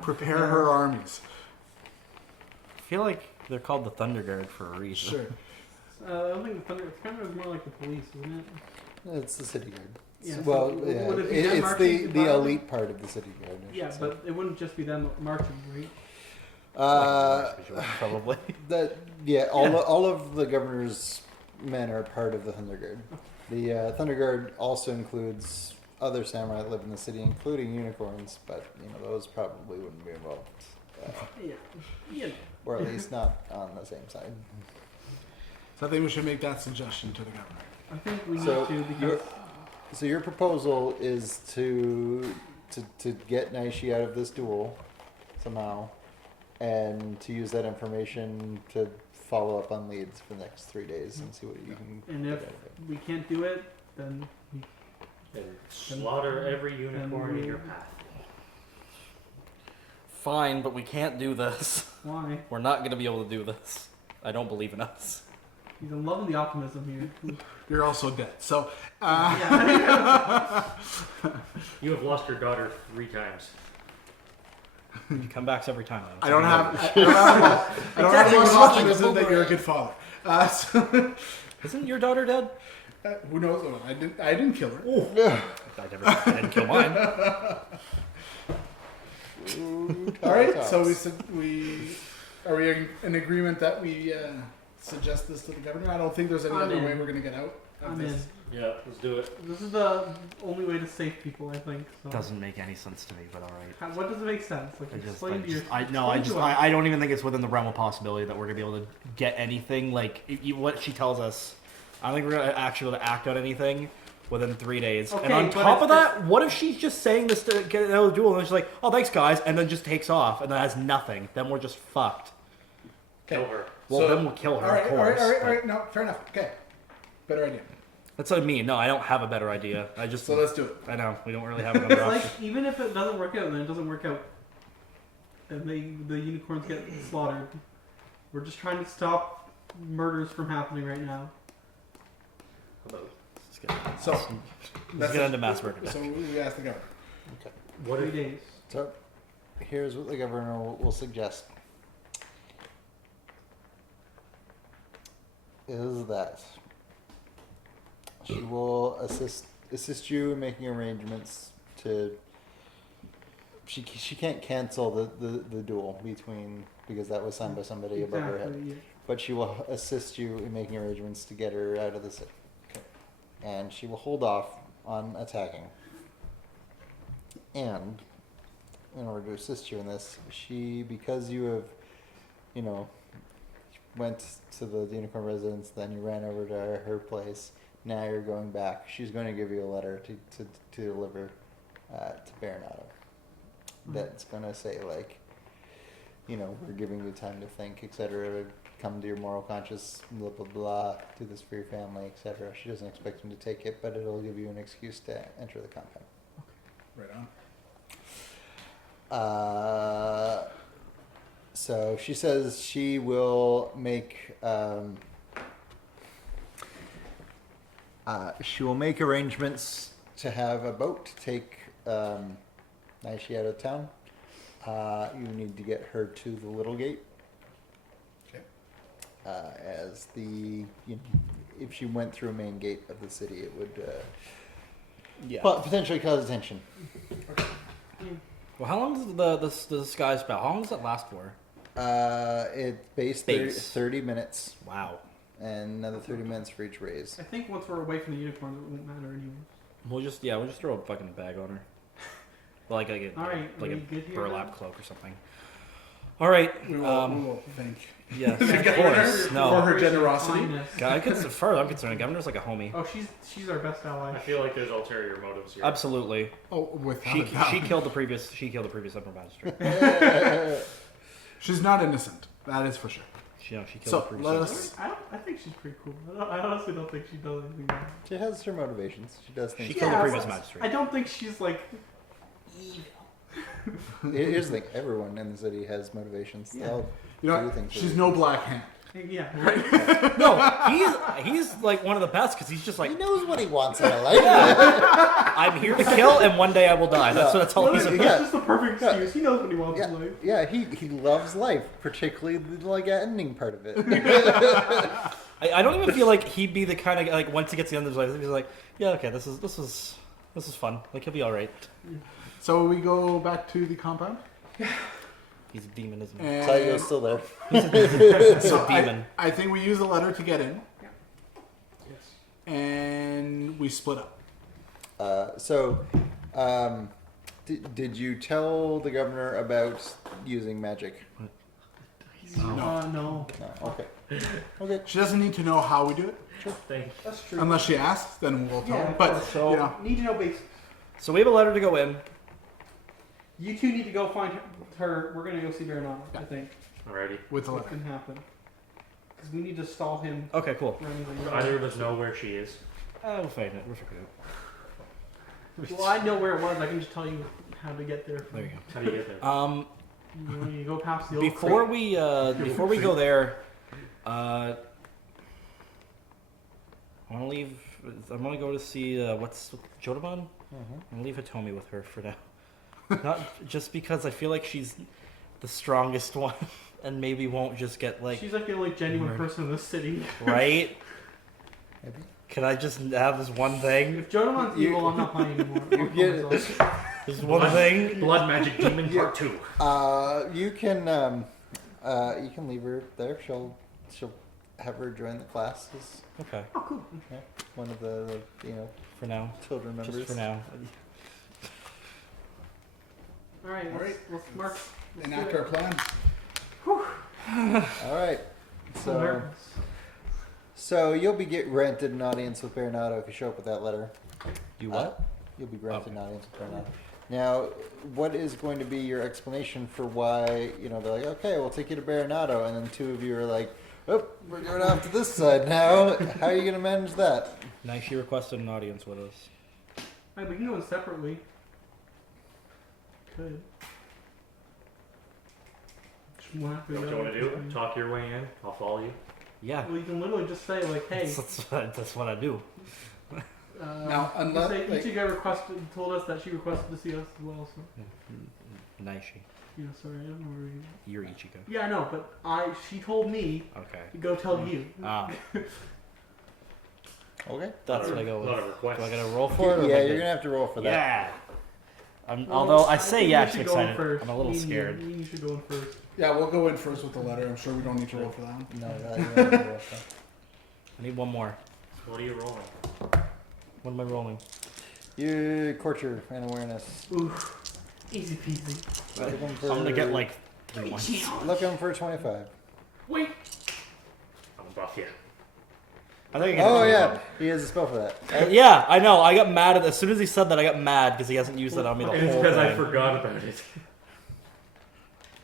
prepare her armies. I feel like they're called the Thunder Guard for a reason. Sure. I don't think the thunder. It's kind of more like the police, isn't it? It's the city guard. Yeah, so Well, would yeah, it be them it's marching the together? elite part of the city guard. I Yeah, should say. but it wouldn't just be them marching, right? Probably. All of the governor's men are part of the Thunder Guard. The Thunder Guard also includes other samurai that live in the city, including unicorns, but those probably wouldn't be involved, Yeah. or at least not on the same side. So I think we should make that suggestion to the governor. I think we need So to because your proposal is to get Naishi out of this duel somehow, and to use that information to follow up on leads for the next 3 days and see what you can and get if out of it. we can't do it, then And slaughter every unicorn we- in your path. Fine, but we can't do this. why? We're not going to be able to do this. I don't believe in us. He's in love with the optimism here. You're also dead. So, Yeah. You have lost your daughter 3 times. You come back every time. I don't have much optimism that you're a good father. Isn't your daughter dead? Who knows? I didn't kill her. I didn't kill mine. All right. So are we in agreement that we suggest this to the governor? I don't think there's any I'm other in. way we're going to get out of I'm this. in. Yeah, let's do it. This is the only way to save people, I think. So. Doesn't make any sense to me, but all right. What does it make sense? Like, explain to your. I don't even think it's within the realm of possibility that we're gonna be able to get anything like what she tells us. I don't think we're gonna actually be able to act out anything within 3 days. Okay, and on but top of it's- that, what if she's just saying this to get another duel and she's like, "Oh, thanks, guys," and then just takes off and then has nothing? Then we're just fucked. Kill her. Well, then we'll kill her. All right. of All course. right. but No, fair enough. Okay. Better idea. That's what I mean. No, I don't have a better idea. I just. So let's do it. I know we don't really have another It's like, option. even if it doesn't work out, then it doesn't work out. And the unicorns get slaughtered. We're just trying to stop murders from happening right now. Let's get, So let's get into mass murder. So we asked the governor. What 3 if days. So here's what the governor will suggest. Is that she will assist you in making arrangements to. She can't cancel the duel because that was signed by somebody above her head. Exactly. Yeah. But she will assist you in making arrangements to get her out of the city. And she will hold off on attacking. And in order to assist you in this, because you have, went to the unicorn residence, then you ran over to her place, now you're going back, she's going to give you a letter to deliver to Baronato. That's going to say, like, we're giving you time to think, etc., come to your moral conscience, blah, blah, blah, do this for your family, etc. She doesn't expect him to take it, but it'll give you an excuse to enter the compound. Right on. So she says she will make She will make arrangements to have a boat take Naishi out of town. You need to get her to the little gate. Okay. As if she went through a main gate of the city, it would potentially cause attention. Well, how long does the disguise spell? How long does it last for? It's base. 30 minutes. Wow. And another 30 minutes for each raise. I think once we're away from the unicorn, it won't matter anyways. We'll just throw a fucking bag on her. Like a burlap cloak or something. All right. We will thank Yes, of course. for No. her generosity. As far as I'm concerned, Governor's like a homie. Oh, she's our best ally. I feel like there's ulterior motives here. Absolutely. Oh, without She a doubt. killed the previous upper magistrate. She's not innocent. That is for sure. She killed the So previous. let us. I think she's pretty cool. I honestly don't think she does anything wrong. She has her motivations. She does things. She killed the Yeah, previous I magistrate. don't think she's like Here's the thing: everyone in the city has motivations. They all You know, do what? things. She's no Black Hand. yeah. No, he's like one of the best because he's just like, He knows what he wants in life. I'm here to kill, and one day I will die. That's all he's That's about. just the perfect excuse. He knows what he wants Yeah, in life. yeah. He loves life, particularly the ending part of it. I don't even feel like he'd be the kind of like once he gets to the end of his life, he's like, yeah, okay, this is fun. Like he'll be all right. So we go back to the compound. He's a demon, isn't he? And Taiyo's still there. He's a I, demon. I think we use the letter to get in, Yes. and we split up. Did you tell the governor about using magic? No. No. No. Okay. Okay. She doesn't need to know how we do it, Thank you. That's true. unless she asks. Then we'll tell Yeah, her. But so- you know, Need to know basics. So we have a letter to go in. You two need to go find her. We're gonna go see Baronana, I think. Alrighty. with the What letter. can happen? Because we need to stall him. Okay, cool. For anything. Do either of us know where she is? We'll find it. We'll figure it out. Well, I know where it was. I can just tell you how to get there. There you How do you get there? go. You go past the old Before crate. we go there, I want to leave. I'm gonna go to see what's Jodoban. I'm gonna leave Hitomi with her for now. Not just because I feel like she's the strongest one, and maybe won't just get like She's like the only genuine Right. person in this city. right. Maybe. Can I just have this one thing? If Jodoman's evil, I'm not playing anymore. I'll kill get- myself. This one thing. Blood Magic Demon Part 2. You can leave her there. She'll have her join the classes. Okay, Oh, cool. Yeah. One of the for now. children members. Just for now. All right. All right. Let's mark. Let's Enact do our it. plan. All right. So nervous. So you'll be rented an audience with Baronato if you show up with that letter. You what? You'll be granted an audience with Baronato. Now, what is going to be your explanation for why, they're like, okay, we'll take you to Baronato, and then two of you are like, oh, we're going off to this side now. How are you going to manage that? Nice. She requested an audience with us. Hey, we can go in separately. Could. What do you want to do? Talk your way in. I'll follow you. Yeah. Well, you can literally just say like, "Hey." That's what I do. Now, unless- say, like- Ichigo told us that she requested to see us as well. So, Nice. yeah, sorry, I don't know where you. You're Ichigo. Yeah, I know, but she told me Okay. to go tell you. Ah, Okay. that's what I go A lot with. of requests. Do I gotta roll for it? Or am Yeah, I you're good? going to have to roll for that. Yeah. Well, Although I say think yeah, we I'm should go in excited. first. I'm a little Me and scared. You should go in first. Yeah, we'll go in first with the letter. I'm sure we don't need to roll for that one. No, you don't have to roll for that. I need one more. What are you rolling? What am I rolling? You culture and awareness. Ooh, easy peasy. Looking for, I'm gonna get like 3 ones. Looking for 25. Wait. I'll buff you. I think I get Oh, a yeah. He has a spell for that. Yeah, I know. I got mad as soon as he said that. I got mad because he hasn't used that on me the It's whole because I thing. forgot about it.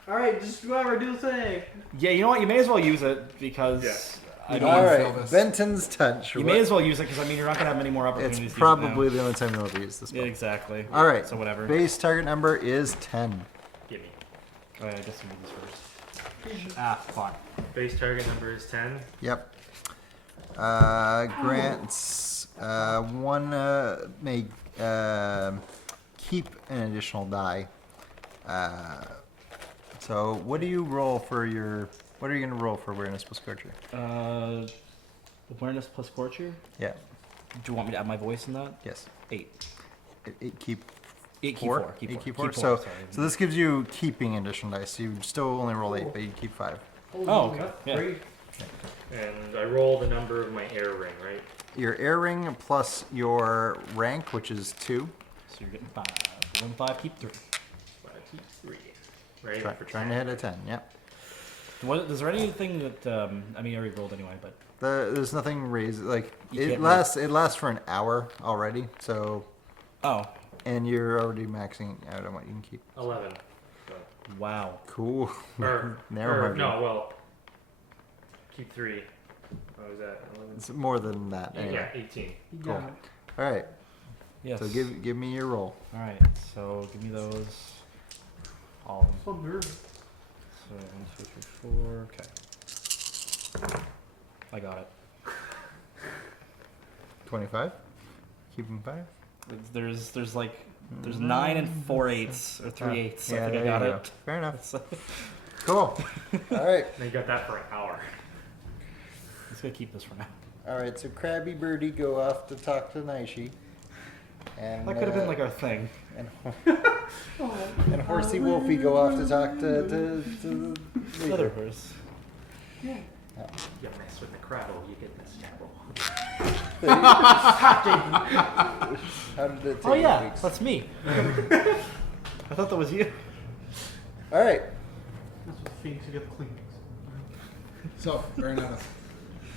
All right, just whoever do the thing. Yeah, you know what? You may as well use it because Yeah. I You don't. don't All wanna right. fail this. Benton's touch. You may as well use it because you're not gonna have many more It's opportunities. to probably use the only time you'll ever use this it now. spell. Yeah, exactly. All right. So whatever. Base target number is 10. Give me. Oh, yeah, I guess we do this first. Ah, fuck. Base target number is 10. Yep. grants one may keep an additional die. So what do you roll for your? What are you going to roll for awareness plus culture? Awareness plus culture. Yeah. Do you want me to add my voice in that? Yes. 8. Keep. Keep Four? four. Keep You four. keep four. Keep So, four, sorry. so this gives you keeping additional dice. So you still only roll 8, but you keep 5. Oh, okay. That's Yeah. great. And I roll the number of my air ring, right? Your air ring plus your rank, which is 2. So you're getting 5. 1, 5, keep 3. 5, 2, 3. Right. For Trying to hit a 10. Yep. Is there anything that I mean, I already rolled anyway, but There's nothing raised. Like You it can't lasts. It lasts for an hour already. So, oh and you're already maxing out on what you can keep. 11. So. wow. Cool. Or, Narrow margin. no, well, keep 3. What was that? 11? It's more than that. Anyway. Yeah, 18. You Cool. got it. All right. Yes. So give me your roll. All right. So give me those. All of them. So nervous. So 1, 2, 3, 4. Okay. I got it. 25. Keeping 5. There's 9 and 4 eighths or 3 eighths. Yeah, I think I there got you go. it. Fair enough. So, Cool. All right. And you got that for an hour. let's go keep this for now. All right. So Krabby Birdie go off to talk to Naishi. And That could have been like our thing. and, and Horsey Wolfie go off to talk to Other Leader. horse. Yeah. You mess with the crabble, you get this jabble. How did it take Oh yeah, weeks? that's me. I thought that was you. All right. That's what the Phoenix, you get the Kleenex. So, fair enough.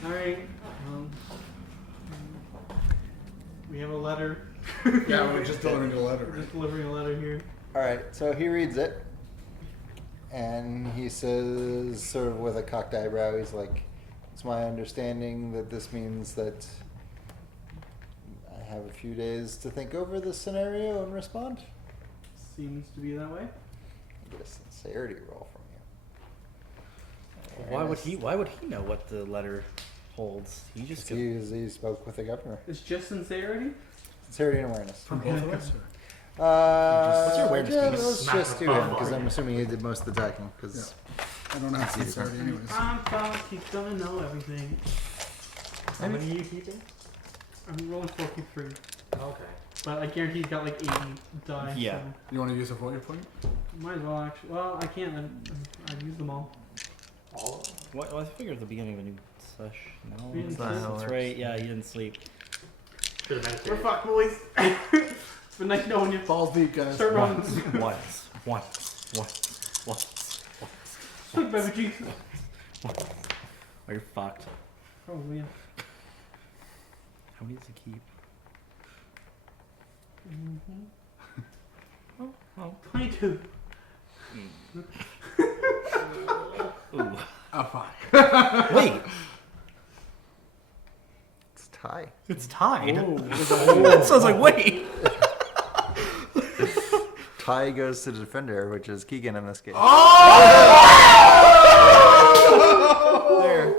Alright. We have a letter. Yeah, we're just delivering a letter. We're just delivering a letter here. All right. So he reads it, and he says, sort of with a cocked eyebrow, he's like, "It's my understanding that this means that I have a few days to think over this scenario and respond." Seems to be that way. I get a sincerity roll from you. Why would he know what the letter holds? He just He spoke with the governor. It's just sincerity? Sincerity and awareness. From both of us? What's your awareness, Yeah, Phoenix? let's Smack just the do him bum because on I'm you. assuming he did most of the talking. Because I don't have sincerity anyways. I'm fine. He's gonna know everything. How many are you keeping? I'm rolling 4, keep 3. Okay. But I guarantee he's got like 80 die. Yeah. You want to use a void point? So might as well actually. Well, I can't. I've used them all. All of them? What? Well, I figured at the beginning of a new sesh. No, We didn't that's, sleep. that's right. Yeah, he didn't sleep. Should have We're meditated. fucked, boys. It's been nice knowing you. Balls deep, guys. Start running. Once. Sweet baby Jesus. Oh, you're fucked. Oh man. How many does he keep? Oh. 22. Ooh. Oh, fine. Wait, it's tie. it's tied. Oh. So I was like, wait. Tie goes to the defender, which is Keegan in this case. There.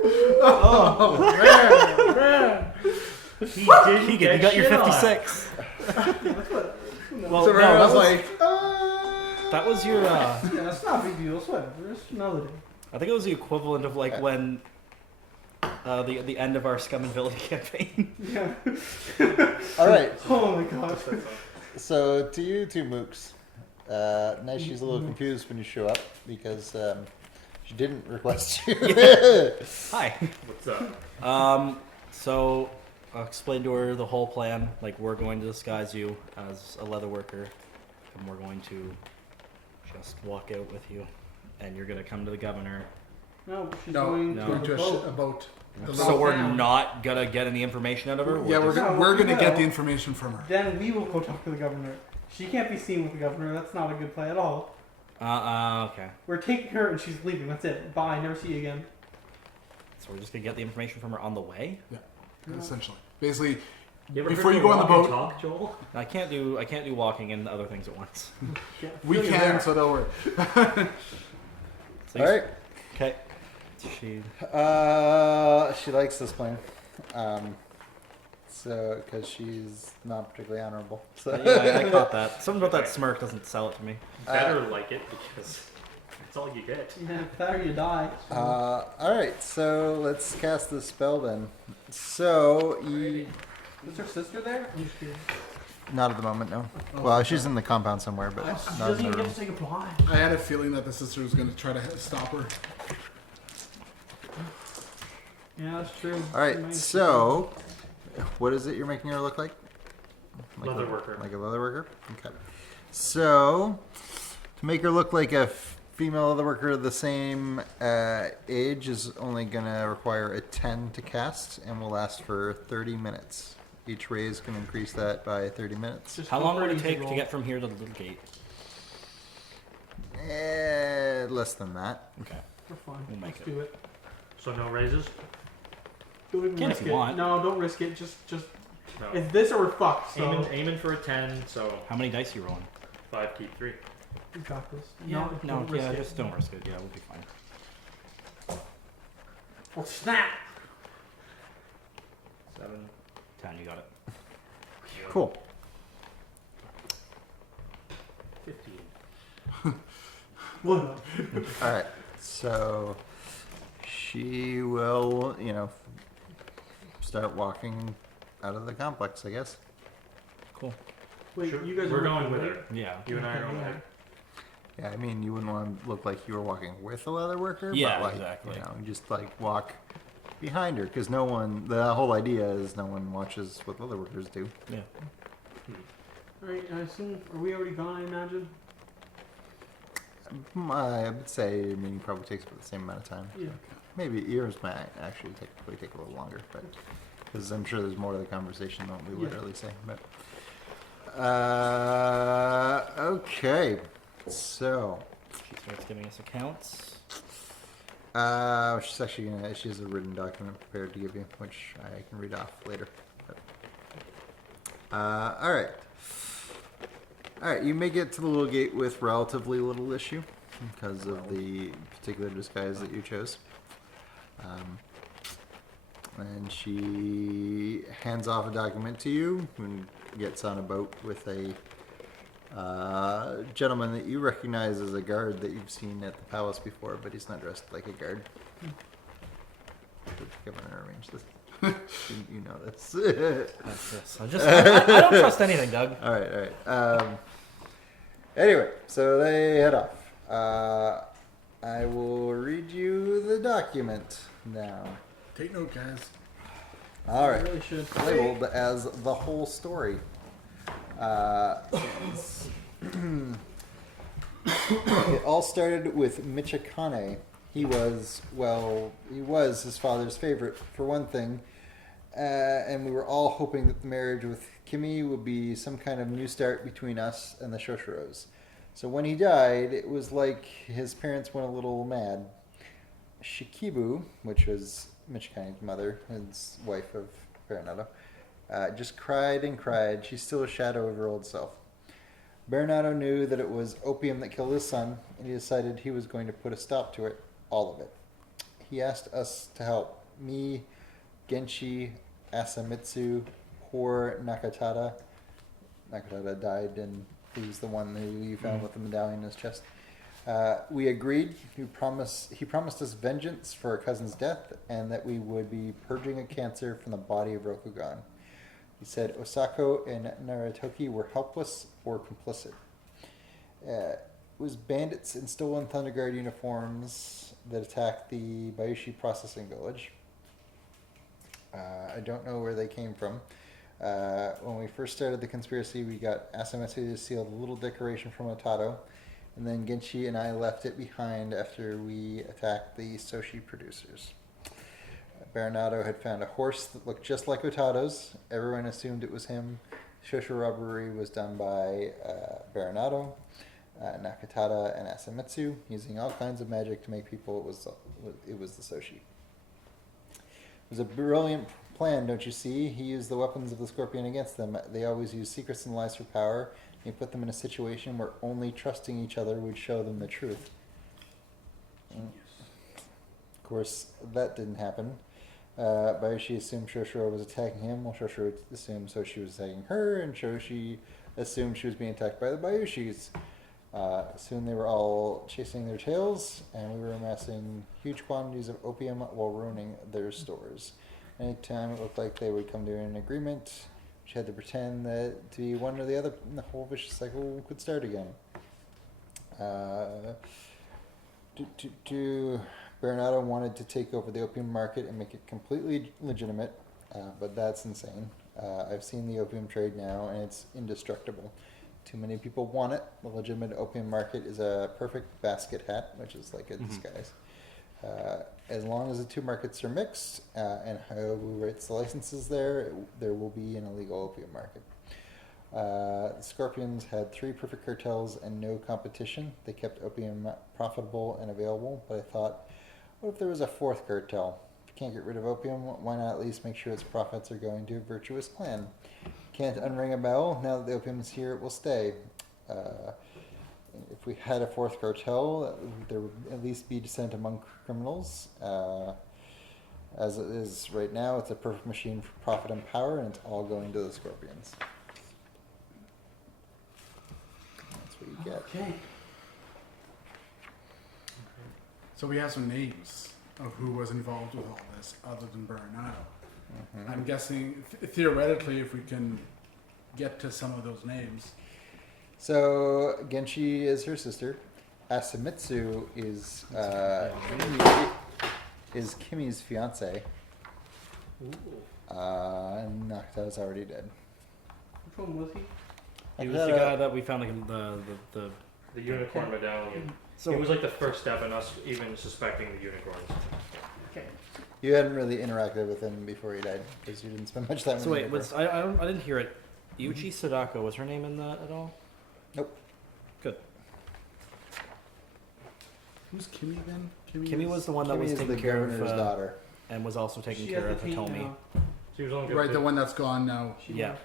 He didn't Keegan, get you got your shit on. 56. Well, So no, I was that like, that was your. Yeah, it's not a big deal. It's whatever. It's another day. I think it was the equivalent of like when the end of our Scum and Villainy campaign. Yeah. All right. Oh my gosh. So to you two mooks, Naishi's a little confused when you show up because she didn't request you. Hi. What's up? So I'll explain to her the whole plan. Like, we're going to disguise you as a leather worker, and we're going to just walk out with you, and you're gonna come to the governor. No, she's no, going no. to going the to boat. a boat. The So little- we're down. not gonna get any information out of her. Yeah, we're just- gonna, we're No, gonna no. get the information from her. Then we will go talk to the governor. She can't be seen with the governor. That's not a good play at all. Okay. We're taking her and she's leaving. That's it. Bye. Never see you again. So we're just gonna get the information from her on the way. Essentially, basically, You ever Before heard you go on the walk and boat- talk, Joel? I can't do walking and other things at once. Yeah, we feel you can. there. So don't worry. So All right. Okay. She. She likes this plan. So, because she's not particularly honorable. So. Yeah, I caught that. Something about that smirk doesn't sell it to me. Better like it because that's all you get. Yeah, better you die. Alright, so let's cast the spell then. So, Is her sister there? I'm just curious. not at the moment, no. Oh, Well, okay. she's in the compound somewhere, but She not in doesn't the even room. get to say goodbye. I had a feeling that the sister was going to try to stop her. Yeah, that's true. Alright, Nice. so, what is it you're making her look like? Leather worker. Like a leather worker? Okay. So, to make her look like a female leather worker of the same age is only going to require a 10 to cast and will last for 30 minutes. Each raise can increase that by 30 minutes. Just How go long for would an it easy take roll. to get from here to the little gate? Less than that. Okay. We're fine. We'll make Let's it. do it. So no raises? Don't even Can if risk you it. want. No, don't risk it. Just No. it's this or we're fucked. So Aiming for a 10, so How many dice are you rolling? 5 keep 3. we got this. No, don't risk yeah, it. just don't risk it. Yeah, we'll be fine. Oh snap! 7. 10, you got it. Cool. 15. What? Alright, so she will, start walking out of the complex, I guess. Cool. Wait, Sure. you guys We're are going with right? her. Yeah. You and I are Okay, on yeah. there. Yeah, I mean, you wouldn't want to look like you were walking with a leather worker, Yeah, but like, exactly. just like walk behind her, because the whole idea is no one watches what leather workers do. Yeah. Alright, I assume. Are we already gone? I imagine. I would say, it probably takes about the same amount of time. Yeah. Maybe yours might actually take a little longer, but because I'm sure there's more to the conversation than what we Yeah. literally say. But okay, so She starts giving us accounts. she's actually she has a written document prepared to give you, which I can read off later. But, all right. You make it to the little gate with relatively little issue because of the particular disguise that you chose. And she hands off a document to you and gets on a boat with a gentleman that you recognize as a guard that you've seen at the palace before, but he's not dressed like a guard. The governor arranged this. you know this. That's this. I don't trust anything, Doug. All right. Anyway, so they head off. I will read you the document now. Take note, guys. All I right. really should. Labeled as the whole story. It all started with Michikane. He was his father's favorite, for one thing. And we were all hoping that the marriage with Kimi would be some kind of new start between us and the Shoshiros. So when he died, it was like his parents went a little mad. Shikibu, which was Michikane's mother, his wife of Baronato, just cried and cried. She's still a shadow of her old self. Baronato knew that it was opium that killed his son, and he decided he was going to put a stop to it, all of it. He asked us to help. Me, Genshi, Asamitsu, poor Nakatada. Nakatada died, and he was the one who you found with the medallion in his chest. We agreed. He promised us vengeance for our cousin's death, and that we would be purging a cancer from the body of Rokugan. He said Osako and Naratoki were helpless or complicit. It was bandits in stolen Thunder Guard uniforms that attacked the Bayushi processing village. I don't know where they came from. When we first started the conspiracy, we got Asamitsu to steal the little decoration from Otato, and then Genshi and I left it behind after we attacked the Soshi producers. Baronato had found a horse that looked just like Otato's. Everyone assumed it was him. Shoshu robbery was done by Baronato, Nakatada, and Asamitsu, using all kinds of magic to make people it was the Soshi. It was a brilliant plan, don't you see? He used the weapons of the Scorpion against them. They always use secrets and lies for power. He put them in a situation where only trusting each other would show them the truth. Of course, that didn't happen. Bayushi assumed Shoshiro was attacking him, while Shoshiro assumed Soshi was attacking her, and Shoshi assumed she was being attacked by the Bayushis. Soon they were all chasing their tails, and we were amassing huge quantities of opium while ruining their stores. Anytime it looked like they would come to an agreement, she had to pretend that to be one or the other, and the whole vicious cycle could start again. Bernardo wanted to take over the opium market and make it completely legitimate, but that's insane. I've seen the opium trade now, and it's indestructible. Too many people want it. The legitimate opium market is a perfect basket hat, which is like a disguise. As long as the two markets are mixed, and who writes the licenses there will be an illegal opium market. The Scorpions had 3 perfect cartels and no competition. They kept opium profitable and available, but I thought, what if there was a 4th cartel? If you can't get rid of opium, why not at least make sure its profits are going to a virtuous clan? Can't unring a bell. Now that the opium is here, it will stay. If we had a 4th cartel, there would at least be dissent among criminals. As it is right now, it's a perfect machine for profit and power, and it's all going to the Scorpions. That's what you get. Okay. So we have some names of who was involved with all this, other than Bernardo. Mhm. I'm guessing, theoretically, if we can get to some of those names. So Genshi is her sister. Asamitsu is Kimi's fiance. And Nakata's already dead. Which one was he? He was the guy that we found like the The unicorn medallion. So It was like the first step in us even suspecting the unicorns. Okay. You hadn't really interacted with him before he died because you didn't spend much time with So him. wait, before. I didn't hear it. Yuji Sadako, was her name in that at all? Nope. Good. Who's Kimi then? Kimmy was the one that Kimi was is taking the care governor's of daughter. and was also taking She care has of the team Hitomi. now. She was only good Right, for- the one that's gone now. She Yeah. left,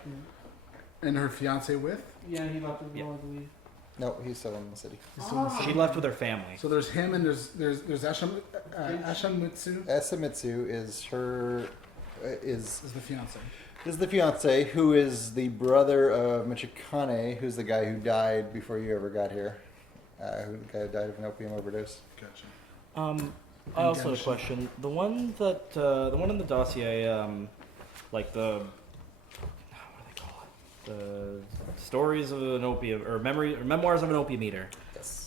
And her fiance with? yeah, he left as well, Yeah. I believe. No, he's still in the city. She left with her family. So there's him and there's Ashamitsu Asamitsu is her is is the fiance. the fiance who is the brother of Michikane, who's the guy who died before you ever got here. Who the guy who died of an opium overdose. Gotcha. I also had a Genshin. question. The one that the one in the dossier, like the what do they call it? The stories of an opium or memoirs of an opium eater. Yes.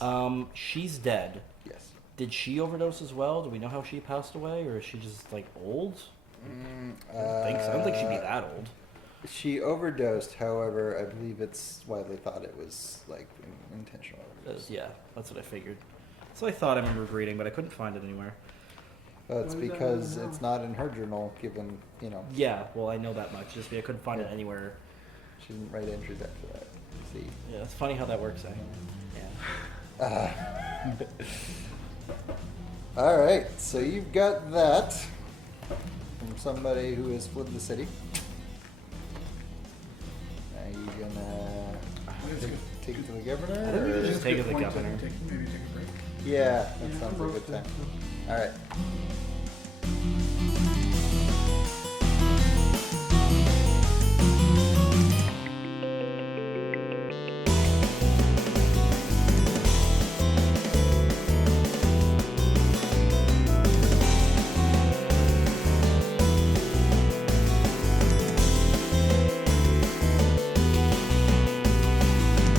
She's dead. Yes. Did she overdose as well? Do we know how she passed away, or is she just like old? I don't think so. I don't think she'd be that old. She overdosed. However, I believe it's widely thought it was like intentional overdose. Yeah, that's what I figured. So I thought I remember reading, but I couldn't find it anywhere. Well, it's Why is that because not? it's not in her journal, given Yeah, well I know that much. Just I couldn't find it anywhere. she didn't write entries after that. See. Yeah, it's funny how that works. Yeah. All right, so you've got that from somebody who has fled the city. Are you gonna take it to the governor? I think we or- should just take it to the Good point governor. maybe take a break. Yeah, that sounds like a good time. All right.